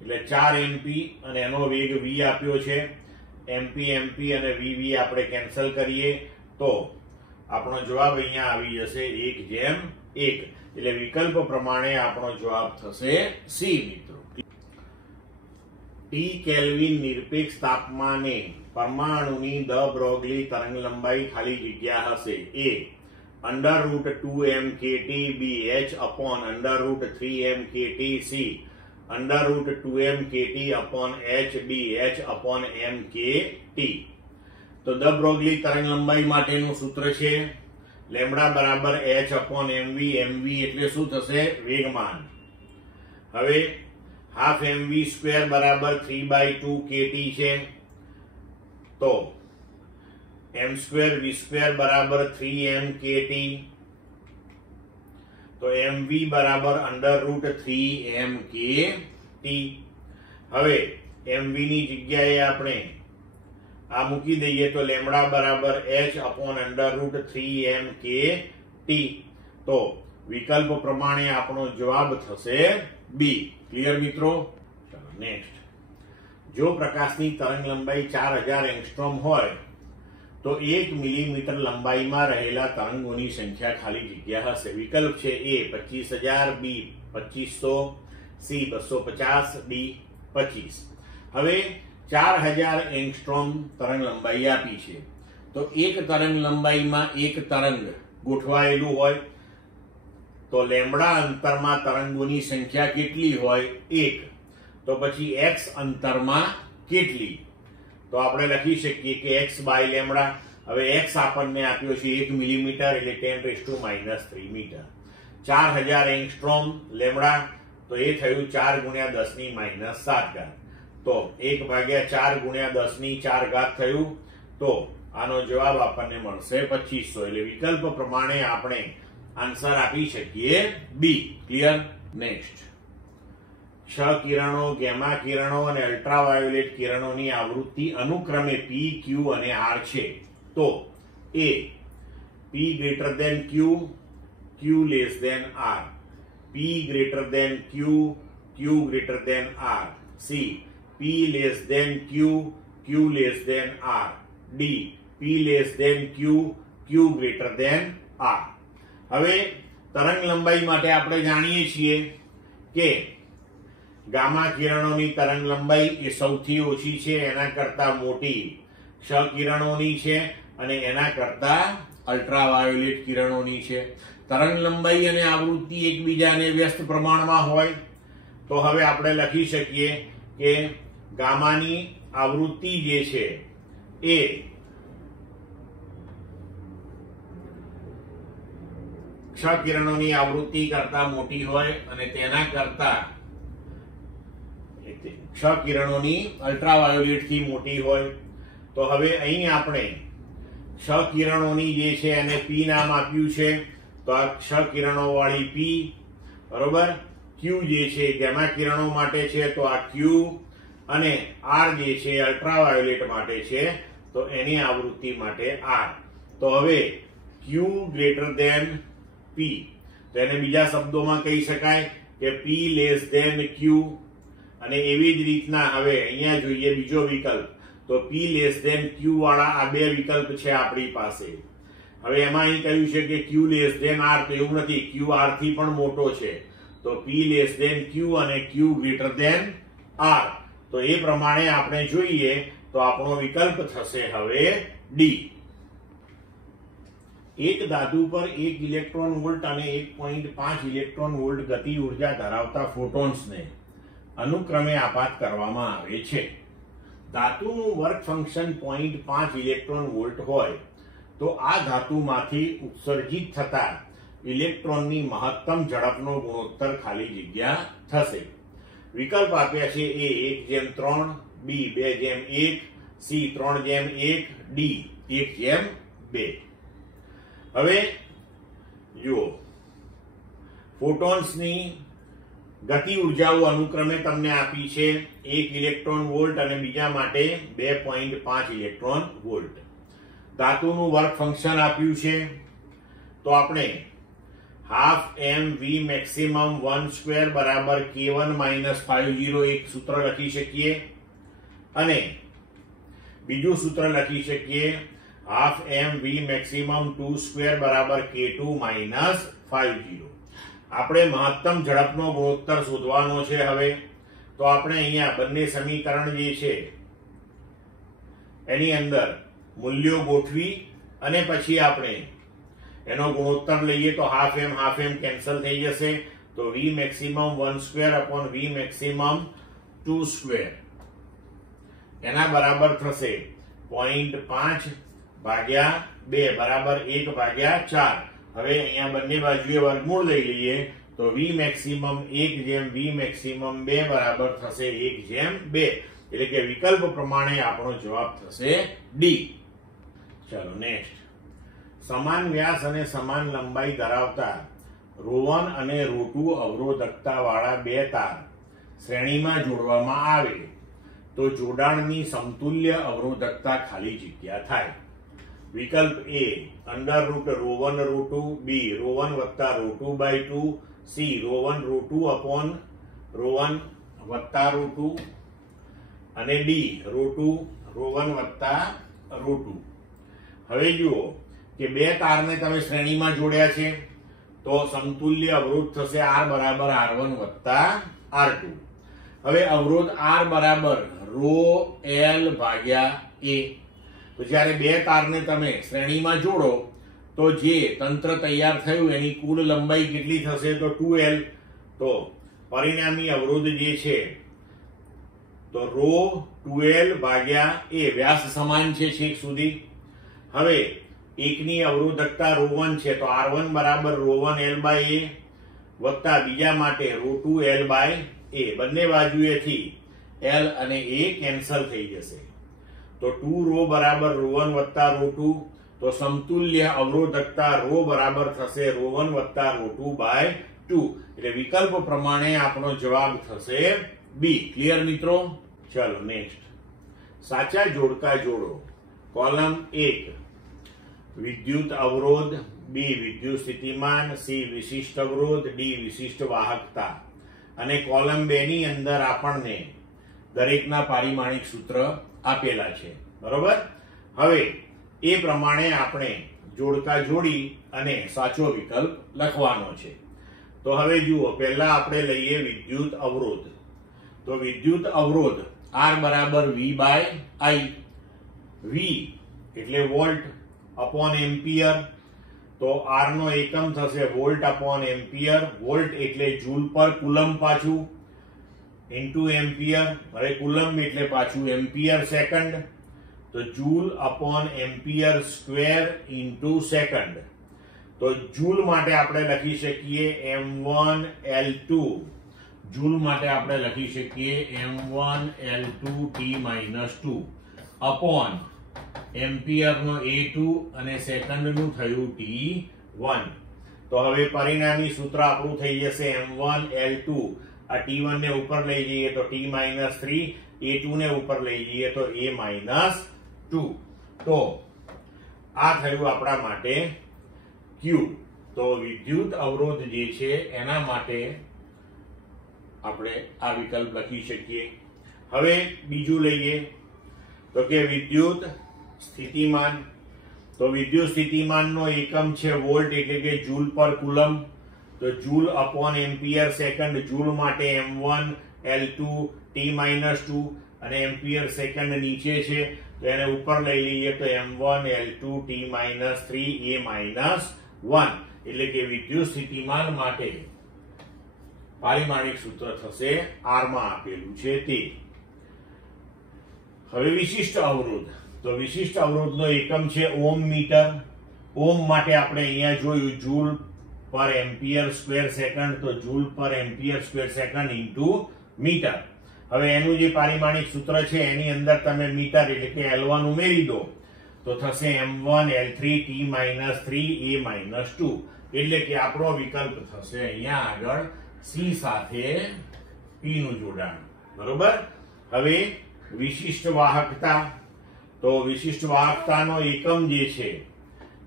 એટલે 4 mp, અને એનો વેગ v આપ્યો છે. mp mp અને vv આપણે કેન્સલ કરીએ તો આપણો જવાબ અહીંયા આવી જશે 1/1. એટલે વિકલ્પ પ્રમાણે આપણો જવાબ થશે C. મિત્રો, T કેલ્વિન નિરપેક્ષ તાપમાને પરમાણુની દ બ્રોગલી તરંગ લંબાઈ ખાલી જગ્યા હશે. A √2m KT B h upon √3m KT C √2m KT upon h B h upon m KT. તો દ બ્રોગલી તરંગ લંબાઈ માટેનું સૂત્ર છે લેમ્બડા બરાબર h અપોન mv. mv એટલે શું થશે? વેગમાન. હવે હાફ mv સ્ક્વેર બરાબર 3/2 KT છે, તો m સ્ક્વેર v સ્ક્વેર બરાબર 3m KT. તો mv બરાબર √3m KT. હવે mv ની જગ્યાએ આપણે આ મૂકી દઈએ તો લેમ્બડા બરાબર h અપોન √3m KT. તો વિકલ્પ પ્રમાણે આપણો જવાબ થશે B. ક્લિયર મિત્રો? ચલો નેક્સ્ટ. જો પ્રકાશની તરંગ લંબાઈ 4000 એંગસ્ટ્રોમ હોય તો 1 મિલીમીટર લંબાઈમાં રહેલા તરંગોની સંખ્યા ખાલી જગ્યા હશે. વિકલ્પ છે A 25000, B 2500, C 250, D 25. હવે 4000 એંગસ્ટ્રોમ તરંગ લંબાઈ આપી છે, તો એક તરંગ લંબાઈમાં એક તરંગ ગોઠવાયેલું હોય તો લેમ્બડા અંતરમાં તરંગોની સંખ્યા કેટલી હોય? 1. તો પછી x અંતરમાં કેટલી? તો આપણે લખી શકીએ કે x બાય લેમ્બડા. હવે x આપણને આપ્યો છે 1 મિલીમીટર એટલે 10⁻³ મીટર. 4000 એંગસ્ટ્રોમ લેમ્બડા, તો એ થયું 4 × 10⁻⁷. તો 1/4 × 10⁻⁴ થયું. તો આનો જવાબ આપણને મળશે 2500. એટલે વિકલ્પ પ્રમાણે આપણે આન્સર આપી શકીએ B. ક્લિયર? નેક્સ્ટ. ક્ષ કિરણો, ગેમા કિરણો અને અલ્ટ્રાવાયોલેટ કિરણોની આવૃત્તિ અનુક્રમે P, Q અને R છે. તો A P > Q, Q less than R. P greater than Q, Q greater than R. C. P less than Q, Q less than R. D. P less than Q, Q greater than R. હવે તરંગ લંબાઈ માટે આપણે જાણીએ છીએ કે gamma કિરણોની તરંગ લંબાઈ એ સૌથી ઓછી છે, એના કરતા મોટી ક્ષ કિરણોની છે અને એના કરતા અલ્ટ્રાવાયોલેટ કિરણોની છે. તરંગ લંબાઈ અને આવૃત્તિ એકબીજાને વ્યસ્ત પ્રમાણમાં હોય તો હવે આપણે લખી શકીએ કે ગામાની આવૃત્તિ જે છે એ ક્ષ કિરણોની આવૃત્તિ કરતા મોટી હોય અને તેના કરતા ક્ષ કિરણોની અલ્ટ્રાવાયોલેટ થી મોટી હોય. તો હવે અહીં આપણે ક્ષ કિરણોની જે છે એને P નામ આપ્યું છે, તો આ ક્ષ કિરણો વાળી P બરોબર. Q જે છે ગામા કિરણો માટે છે તો આ Q અને R જે છે અલ્ટ્રાવાયોલેટ માટે છે તો એની આવૃત્તિ માટે R. તો હવે Q ગ્રેટર ધેન P, તો એને બીજા શબ્દોમાં કહી શકાય કે P લેસ ધેન Q. અને એવી જ રીતના હવે અહીંયા જોઈએ બીજો વિકલ્પ, તો P લેસ ધેન Q વાળા આ બે વિકલ્પ છે આપણી પાસે. હવે એમાં અહીં કહ્યું છે કે Q લેસ ધેન R, તો એવું નથી, Q R થી પણ મોટો છે, તો P લેસ ધેન Q અને Q ગ્રેટર ધેન R. તો એ પ્રમાણે આપણે જોઈએ તો આપણો વિકલ્પ થશે હવે D. એક ધાતુ પર 1 ઇલેક્ટ્રોન વોલ્ટ અને 1.5 ઇલેક્ટ્રોન વોલ્ટ ગતિ ઉર્જા ધરાવતા ફોટોન્સને અનુક્રમે આપાત કરવામાં આવે છે. ધાતુનું વર્ક ફંક્શન 0.5 ઇલેક્ટ્રોન વોલ્ટ હોય તો આ ધાતુમાંથી ઉત્સર્જિત થતા ઇલેક્ટ્રોનની મહત્તમ ઝડપનો ગુણોત્તર ખાલી જગ્યા થશે. વિકલ્પ આપ્યા છે A 1:3, B 2:1, C 3:1, D 1:2. હવે જુઓ, ફોટોન્સની ગતિ ઉર્જાઓ અનુક્રમે તમને આપી છે, 1 ઇલેક્ટ્રોન વોલ્ટ અને બીજા માટે 2.5 ઇલેક્ટ્રોન વોલ્ટ. ધાતુનું વર્ક ફંક્શન આપ્યું છે તો આપણે હાફ mv મેક્સિમમ 1² બરાબર k1 - 50 એક સૂત્ર લખી શકીએ અને બીજું સૂત્ર લખી શકીએ હાફ mv મેક્સિમમ 2² બરાબર k2 - 50. આપણે મહત્તમ ઝડપનો ગુણોત્તર શોધવાનો છે. હવે તો આપણે અહીંયા બંને સમીકરણ જે છે એની અંદર મૂલ્યો ગોઠવી અને પછી આપણે એનો ગુણોત્તર લઈએ તો હાફ એમ કેન્સલ થઈ જશે, તો v maximum 1² upon v maximum 2² એના બરાબર થશે 0.5 ભાગ્યા 2 બરાબર 1/4. હવે અહીંયા બંને બાજુએ વર્ગમૂળ લઈ લઈએ તો v મેક્સિમમ 1/v મેક્સિમમ 2 બરાબર થશે 1/2. એટલે કે વિકલ્પ પ્રમાણે આપણો જવાબ થશે D. ચલો નેક્સ્ટ. સમાન વ્યાસ અને સમાન લંબાઈ ધરાવતા ρ1 અને ρ2 અવરોધકતા વાળા બે તાર શ્રેણીમાં જોડવામાં આવે તો જોડાણની સમતુલ્ય અવરોધકતા ખાલી જગ્યા થાય. વિકલ્પ A √ρ1 ρ2, B ρ1 + ρ2/2, C ρ1 ρ2 upon ρ1 + ρ2 અને D ρ1 + ρ2. હવે જુઓ કે બે તારને તમે શ્રેણીમાં જોડ્યા છે તો સમતુલ્ય અવરોધ થશે R બરાબર R1 + R2. હવે અવરોધ R બરાબર ρl/A. તો જ્યારે બે તારને તમે શ્રેણીમાં જોડો તો જે તંત્ર તૈયાર થયું એની કુલ લંબાઈ કેટલી થશે તો 2l. તો પરિણામી અવરોધ જે છે તો ρ2l/A. વ્યાસ સમાન છે છેક સુધી. હવે એકની અવરોધકતા ρ1 છે તો R1 બરાબર ρ1l/A વત્તા બીજા માટે ρ2l/A. બંને બાજુએથી l અને a કેન્સલ થઈ જશે તો 2ρ બરાબર ρ1 + ρ2. તો સમતુલ્ય અવરોધકતા ρ બરાબર થશે ρ1 + ρ2/2. એટલે વિકલ્પ પ્રમાણે આપણો જવાબ થશે B. ક્લિયર મિત્રો? ચલો નેક્સ્ટ. સાચા જોડકા જોડો. કોલમ 1. વિદ્યુત અવરોધ, બી વિદ્યુત સ્થિતિમાન, સી વિશિષ્ટ અવરોધ, ડી વિશિષ્ટ વાહકતા. અને કોલમ 2 ની અંદર આપણને દરેકના પારિમાણિક સૂત્ર આપેલા છે. બરોબર. હવે એ પ્રમાણે આપણે જોડકા જોડી અને સાચો વિકલ્પ લખવાનો છે. તો હવે જુઓ, પહેલા આપણે લઈએ વિદ્યુત અવરોધ. તો વિદ્યુત અવરોધ R બરાબર V બાય I. V એટલે વોલ્ટ અપોન એમ્પિયર. તો R નો એકમ થશે વોલ્ટ અપોન એમ્પિયર. વોલ્ટ એટલે જૂલ પર કુલમ પાછું ઇન્ટુ એમ્પિયર. હવે કુલમ એટલે પાછું એમ્પિયર સેકન્ડ. તો joule upon ampere square into second. તો જૂલ માટે આપણે લખી શકીએ m1 L2. જૂલ માટે આપણે લખી શકીએ m1 L2 T-2 upon ampere નો A2 અને સેકન્ડ નું થયું T1. તો હવે પરિણામી સૂત્ર આપણું થઈ જશે m1 L2. આ T1 ને ઉપર લઈ જઈએ તો T-3, A2 ને ઉપર લઈ જઈએ તો A-2. તો આ થયું આપણા માટે Q. તો વિદ્યુત અવરોધ જે છે એના માટે આપણે આ વિકલ્પ લખી શકીએ. હવે બીજું લઈએ તો કે વિદ્યુત સ્થિતિમાન. તો વિદ્યુત સ્થિતિમાનનો એકમ છે વોલ્ટ એટલે કે જૂલ પર કુલમ. તો joule upon ampere second. Joule માટે m1 L2 T-2 અને એમ્પિયર સેકન્ડ નીચે છે તો એને ઉપર લઈ લઈએ તો m1 L2 T-3 A-1. એટલે કે વિદ્યુત સ્થિતિમાન માટે પારિમાણિક સૂત્ર થશે R માં આપેલું છે તે. હવે વિશિષ્ટ અવરોધ. તો વિશિષ્ટ અવરોધનો એકમ છે ઓમ મીટર. ઓમ માટે આપણે અહીંયા જોયું joule per ampere square second. તો joule per ampere square second into metre. હવે એનું જે પારિમાણિક સૂત્ર છે એની અંદર તમે મીટર એટલે કે L1 ઉમેરી દો તો થશે m1 L3 T-3 A-2. એટલે કે આપણો વિકલ્પ થશે અહીંયા આગળ C સાથે P નું જોડાણ. બરોબર. હવે વિશિષ્ટ વાહકતા. તો વિશિષ્ટ વાહકતાનો એકમ જે છે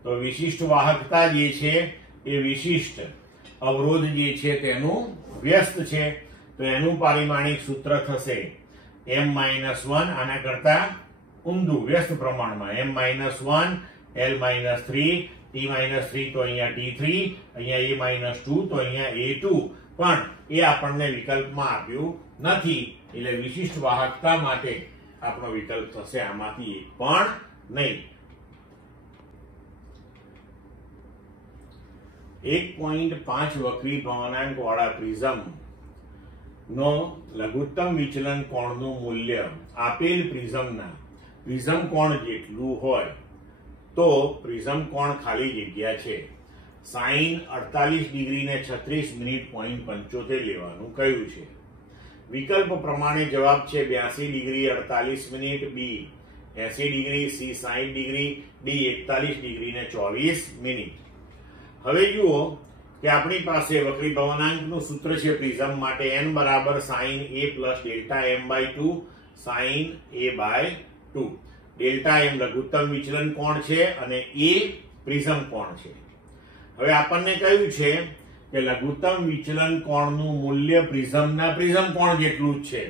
તો વિશિષ્ટ વાહકતા જે છે એ વિશિષ્ટ અવરોધ જે છે તેનું વ્યસ્ત છે. તો એનું પારિમાણિક સૂત્ર થશે m-1. આના કરતા ઊંધું વ્યસ્ત પ્રમાણમાં m-1 L-3 T-3. તો અહીંયા T3, અહીંયા A-2 તો અહીંયા A2. પણ એ આપણને વિકલ્પમાં આપ્યું નથી એટલે વિશિષ્ટ વાહકતા માટે આપણો વિકલ્પ થશે આમાંથી એક પણ નહીં. 1.5 વક્રી ભવનાંક વાળા પ્રિઝમ નો લઘુત્તમ વિચલન કોણનું મૂલ્ય આપેલ પ્રિઝમના પ્રિઝમ કોણ જેટલું હોય તો પ્રિઝમ કોણ ખાલી જગ્યા છે sin 48 ડિગ્રી ને 36 મિનિટ 0.75 લેવાનું કહ્યું છે. વિકલ્પ પ્રમાણે જવાબ છે 82 ડિગ્રી 48 મિનિટ, બી 80 degree, C 60 degree, D 41 degree ને 24 મિનિટ. હવે જુઓ કે આપણી પાસે વક્રી ભવનાંકનું સૂત્ર છે પ્રિઝમ માટે n બરાબર sin a plus delta m by 2 sin a by 2. Delta m લઘુત્તમ વિચલન કોણ છે અને a પ્રિઝમ કોણ છે. હવે આપણને કહ્યું છે કે લઘુત્તમ વિચલન કોણનું મૂલ્ય પ્રિઝમના પ્રિઝમ કોણ જેટલું જ છે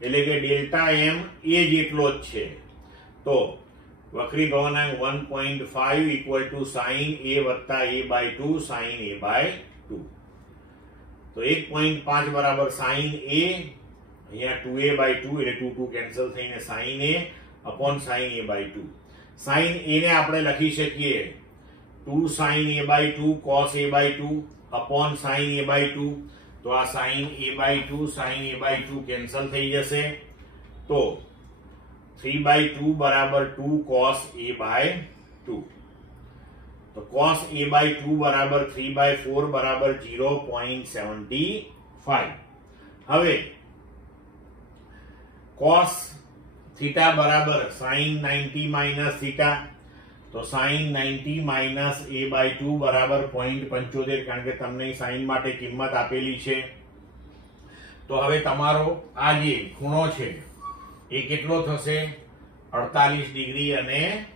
એટલે કે ડેલ્ટા m a જેટલો જ છે. તો વક્રી ભવનાંક 1.5 ઇક્વલ ટુ sin a વત્તા a by 2 sin a by 2. તો 1.5 બરાબર sin a, અહીંયા 2a બાય 2 એટલે 2 કેન્સલ થઈને sin a upon sin a by 2. sin a ને આપણે લખી શકીએ 2 sin a by 2 cos a by 2 upon sin a by 2. તો આ sin a by 2 sin a by 2 cancel થઈ જશે. તો 3/2 બરાબર 2 cos a બાય 2. તો cos a બાય 2 બરાબર 3/4 બરાબર 0.75. હવે cos થીટા બરાબર sin 90 માઇનસ થીટા. તો sin 90 માઇનસ a બાય 2 બરાબર 0.75 કારણ કે તમને sin માટે કિંમત આપેલી છે. તો હવે તમારો આ જે ખૂણો છે એ કેટલો થશે 48 ડિગ્રી અને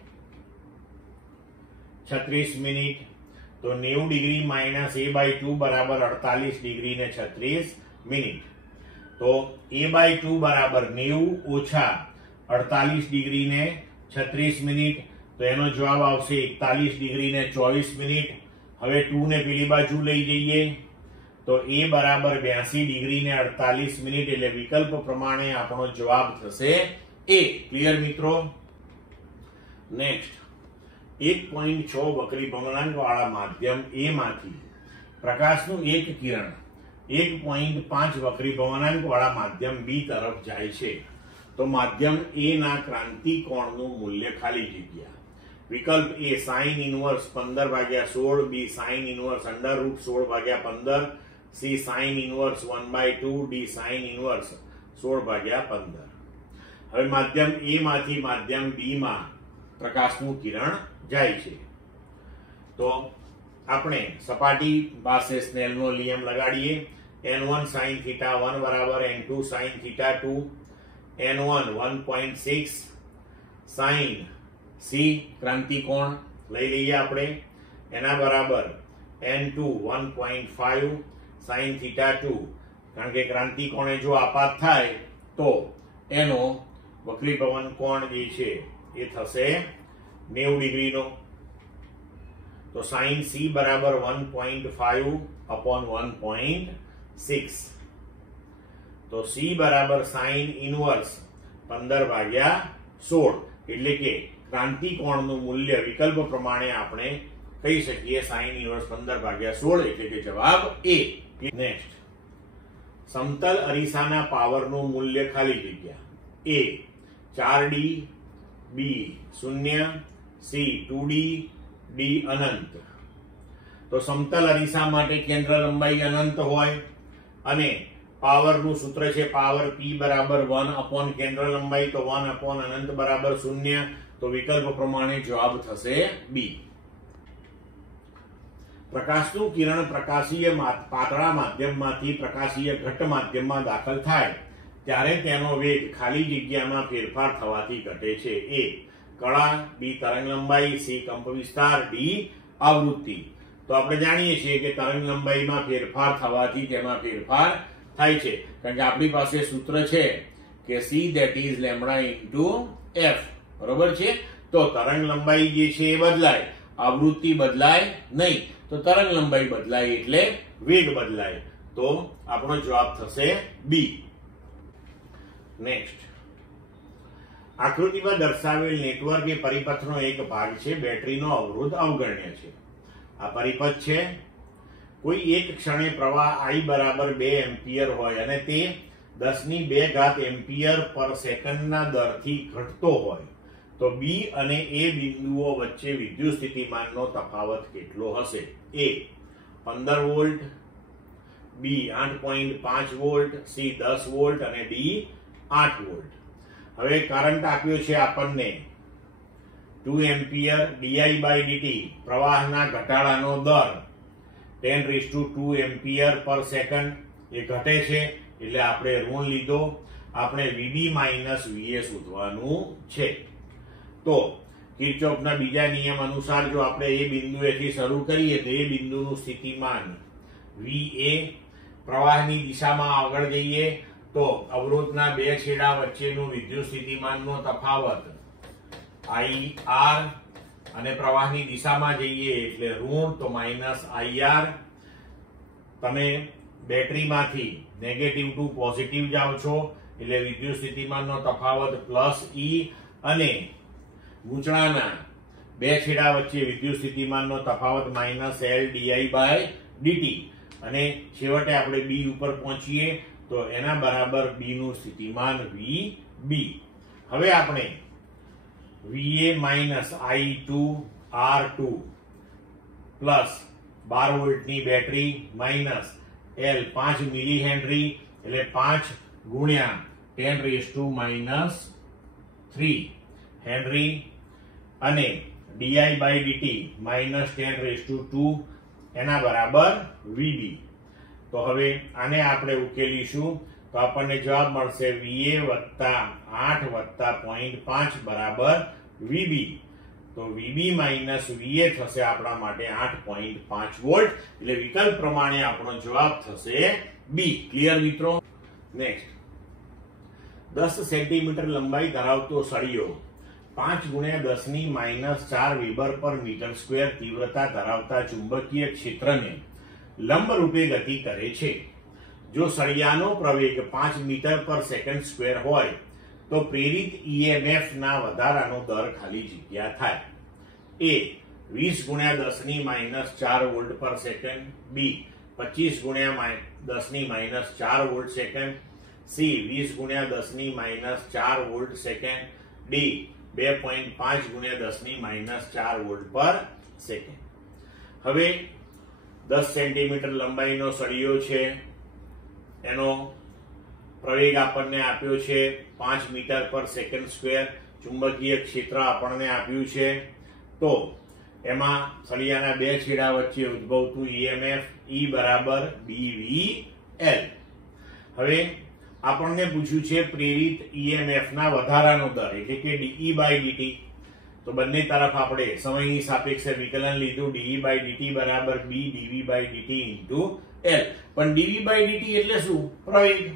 36 મિનિટ, તો 90 ડિગ્રી માઇનસ a/2 બરાબર 48 ડિગ્રી ને 36 મિનિટ. તો a/2 બરાબર 90 ઓછા 48 ડિગ્રી ને 36 મિનિટ, તો એનો જવાબ આવશે 41 ડિગ્રી ને 24 મિનિટ. હવે 2 ને પેલી બાજુ લઈ જઈએ તો a બરાબર 82 ડિગ્રી ને 48 મિનિટ, એટલે વિકલ્પ પ્રમાણે આપણો જવાબ થશે a. ક્લિયર મિત્રો? નેક્સ્ટ, 1.6 વક્રી ભ્રમણાંક વાળા માધ્યમ A માંથી પ્રકાશનું એક કિરણ 1.5 વક્રી ભ્રમણાંક વાળા માધ્યમ B તરફ જાય છે, તો માધ્યમ A ના ક્રાંતિ કોણનું મૂલ્ય ખાલી જગ્યા. વિકલ્પ A sin inverse 15/16, B sin inverse √16/15, C sin inverse 1/2, D sin inverse 16/15. હવે માધ્યમ A માંથી માધ્યમ B માં પ્રકાશનું કિરણ જાય છે, તો આપણે સપાટી પાસે સ્નેલનો નિયમ લગાડીએ. n1 sin θ1 બરાબર n2 sin θ2, n1 1.6 sin C ક્રાંતિ કોણ લઈ લઈએ આપણે, એના બરાબર n2 1.5 sin θ2, કારણ કે ક્રાંતિ કોણે જો આપાત થાય તો એનો વક્રીભવન કોણ જે છે એ થશે 90 ડિગ્રીનો. તો sin C બરાબર 1.5 upon 1.6, તો C બરાબર sin ઇનવર્સ 15/16, એટલે કે ક્રાંતિ કોણનું મૂલ્ય વિકલ્પ પ્રમાણે આપણે કહી શકીએ sin ઇનવર્સ 15/16, એટલે કે જવાબ A. નેક્સ્ટ, સમતલ અરીસાના પાવરનું મૂલ્ય ખાલી જગ્યા. A 4D, B 0, C 2D, D અનંત. તો સમતલ અરીસા માટે કેન્દ્ર લંબાઈ અનંત હોય અને પાવરનું સૂત્ર છે પાવર P બરાબર 1 upon કેન્દ્ર લંબાઈ, તો 1 upon અનંત બરાબર 0, તો વિકલ્પ પ્રમાણે જવાબ થશે B. પ્રકાશનું કિરણ પ્રકાશીય પાતળા માધ્યમમાંથી પ્રકાશીય ઘટ્ટ માધ્યમમાં દાખલ થાય ત્યારે તેનો વેગ ખાલી જગ્યામાં ફેરફાર થવાથી ઘટે છે. A કળા, B તરંગ લંબાઈ, C કંપવિસ્તાર, D આવૃત્તિ. તો આપણે જાણીએ છીએ કે તરંગ લંબાઈમાં ફેરફાર થવાથી તેમાં ફેરફાર થાય છે, કારણ કે આપણી પાસે સૂત્ર છે કે C that is lambda into f, બરોબર છે. તો તરંગ લંબાઈ જે છે એ બદલાય, આવૃત્તિ બદલાય નહીં, તો તરંગ લંબાઈ બદલાય એટલે વેગ બદલાય, તો આપણો જવાબ થશે B. નેક્સ્ટ, આકૃતિમાં દર્શાવેલ નેટવર્ક એ પરિપથનો એક ભાગ છે, બેટરીનો અવરોધ અવગણ્ય છે. આ પરિપથ છે, કોઈ એક ક્ષણે પ્રવાહ I બરાબર 2 એમ્પિયર હોય અને તે 10⁵ એમ્પિયર પર સેકન્ડના દરથી ઘટતો હોય, તો B અને A બિંદુઓ વચ્ચે વિદ્યુત સ્થિતિમાનનો તફાવત કેટલો હશે? A 15 volt, B 8.5 volt, C 10 volt અને D 8 વોલ્ટ. હવે કરંટ આપ્યો છે આપણને 2 એમ્પિયર, di/dt પ્રવાહના ઘટાડાનો દર 10⁻² એમ્પિયર પર સેકન્ડ, એ ઘટે છે એટલે આપણે ઋણ લીધો. આપણે VB માઇનસ VA શોધવાનું છે. તો કિર્ચોફના બીજા નિયમ અનુસાર જો આપણે એ બિંદુએથી શરૂ કરીએ તો એ બિંદુનું સ્થિતિમાન VA, પ્રવાહની દિશામાં આગળ જઈએ તો અવરોધના બે છેડા વચ્ચેનું વિદ્યુત સ્થિતિમાનનો તફાવત IR, અને પ્રવાહની દિશામાં જઈએ એટલે ઋણ, તો -IR. તમે બેટરીમાંથી નેગેટિવ ટુ પોઝિટિવ જાઓ છો એટલે વિદ્યુત સ્થિતિમાનનો તફાવત +E, અને ગૂંચળાના બે છેડા વચ્ચે વિદ્યુત સ્થિતિમાનનો તફાવત -L/di/dt, અને છેવટે આપણે B ઉપર પહોંચીએ તો એના બરાબર B નું સ્થિતિમાન VB. હવે આપણે VA minus I2 R2 plus 12 વોલ્ટની battery minus L 5 milli henry, એટલે 5 ગુણ્યા 10⁻³ હેનરી, અને di/dt -10⁻², એના બરાબર VB. તો હવે આને આપણે ઉકેલીશું તો આપણને જવાબ મળશે VA + 8 + 0.5 બરાબર VB. તો વીબી માઇનસ વીએ થશે આપણા માટે 8.5 વોલ્ટ. એટલે વિકલ્પ પ્રમાણે આપણો જવાબ થશે બી. ક્લિયર મિત્રો? નેક્સ્ટ, 10 સેન્ટીમીટર લંબાઈ ધરાવતો સળિયો 5×10⁻⁴ વેબર પર મીટર સ્ક્વેર તીવ્રતા ધરાવતા ચુંબકીય ક્ષેત્રને લંબ રૂપે ગતિ કરે છે. જો સળિયાનો પ્રવેગ 5 મીટર પર સેકન્ડ સ્ક્વેર હોય તો પ્રેરિત EMF ના વધારાનો દર ખાલી જગ્યા થાય. એ 20×10⁻⁴ વોલ્ટ પર સેકન્ડ, બી 25×10⁻⁴ volt second, C 20×10⁻⁴ volt second, D 2.5×10⁻⁴ volt પર સેકન્ડ. હવે 10 સેન્ટીમીટર લંબાઈનો સળિયો છે, એનો પ્રવેગ આપણને આપ્યો છે 5 મીટર પર સેકન્ડ સ્ક્વેર, ચુંબકીય ક્ષેત્ર આપણને આપ્યું છે. તો એમાં સળિયાના બે છેડા વચ્ચે ઉદ્ભવતું EMF E બરાબર BVL. હવે આપણને પૂછ્યું છે પ્રેરિત EMF ના વધારાનો દર એટલે કે dE/dt. તો બંને તરફ આપણે સમયની સાપેક્ષે વિકલન લીધું. dE/dt બરાબર B dV/dt into L. પણ dV/dt એટલે શું? પ્રવેગ.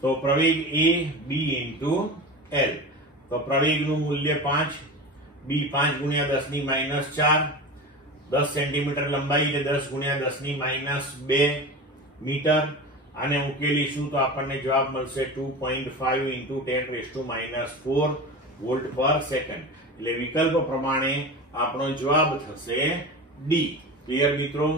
તો પ્રવેગ A B into L. તો પ્રવેગનું મૂલ્ય 5, B 5×10⁻⁴, 10 સેન્ટીમીટર લંબાઈ એટલે 10×10⁻² મીટર. આને ઉકેલીશું તો આપણને જવાબ મળશે 2.5 × 10⁻⁴ વોલ્ટ પર સેકન્ડ. એટલે વિકલ્પ પ્રમાણે આપણો જવાબ થશે ડી. ક્લિયર મિત્રો?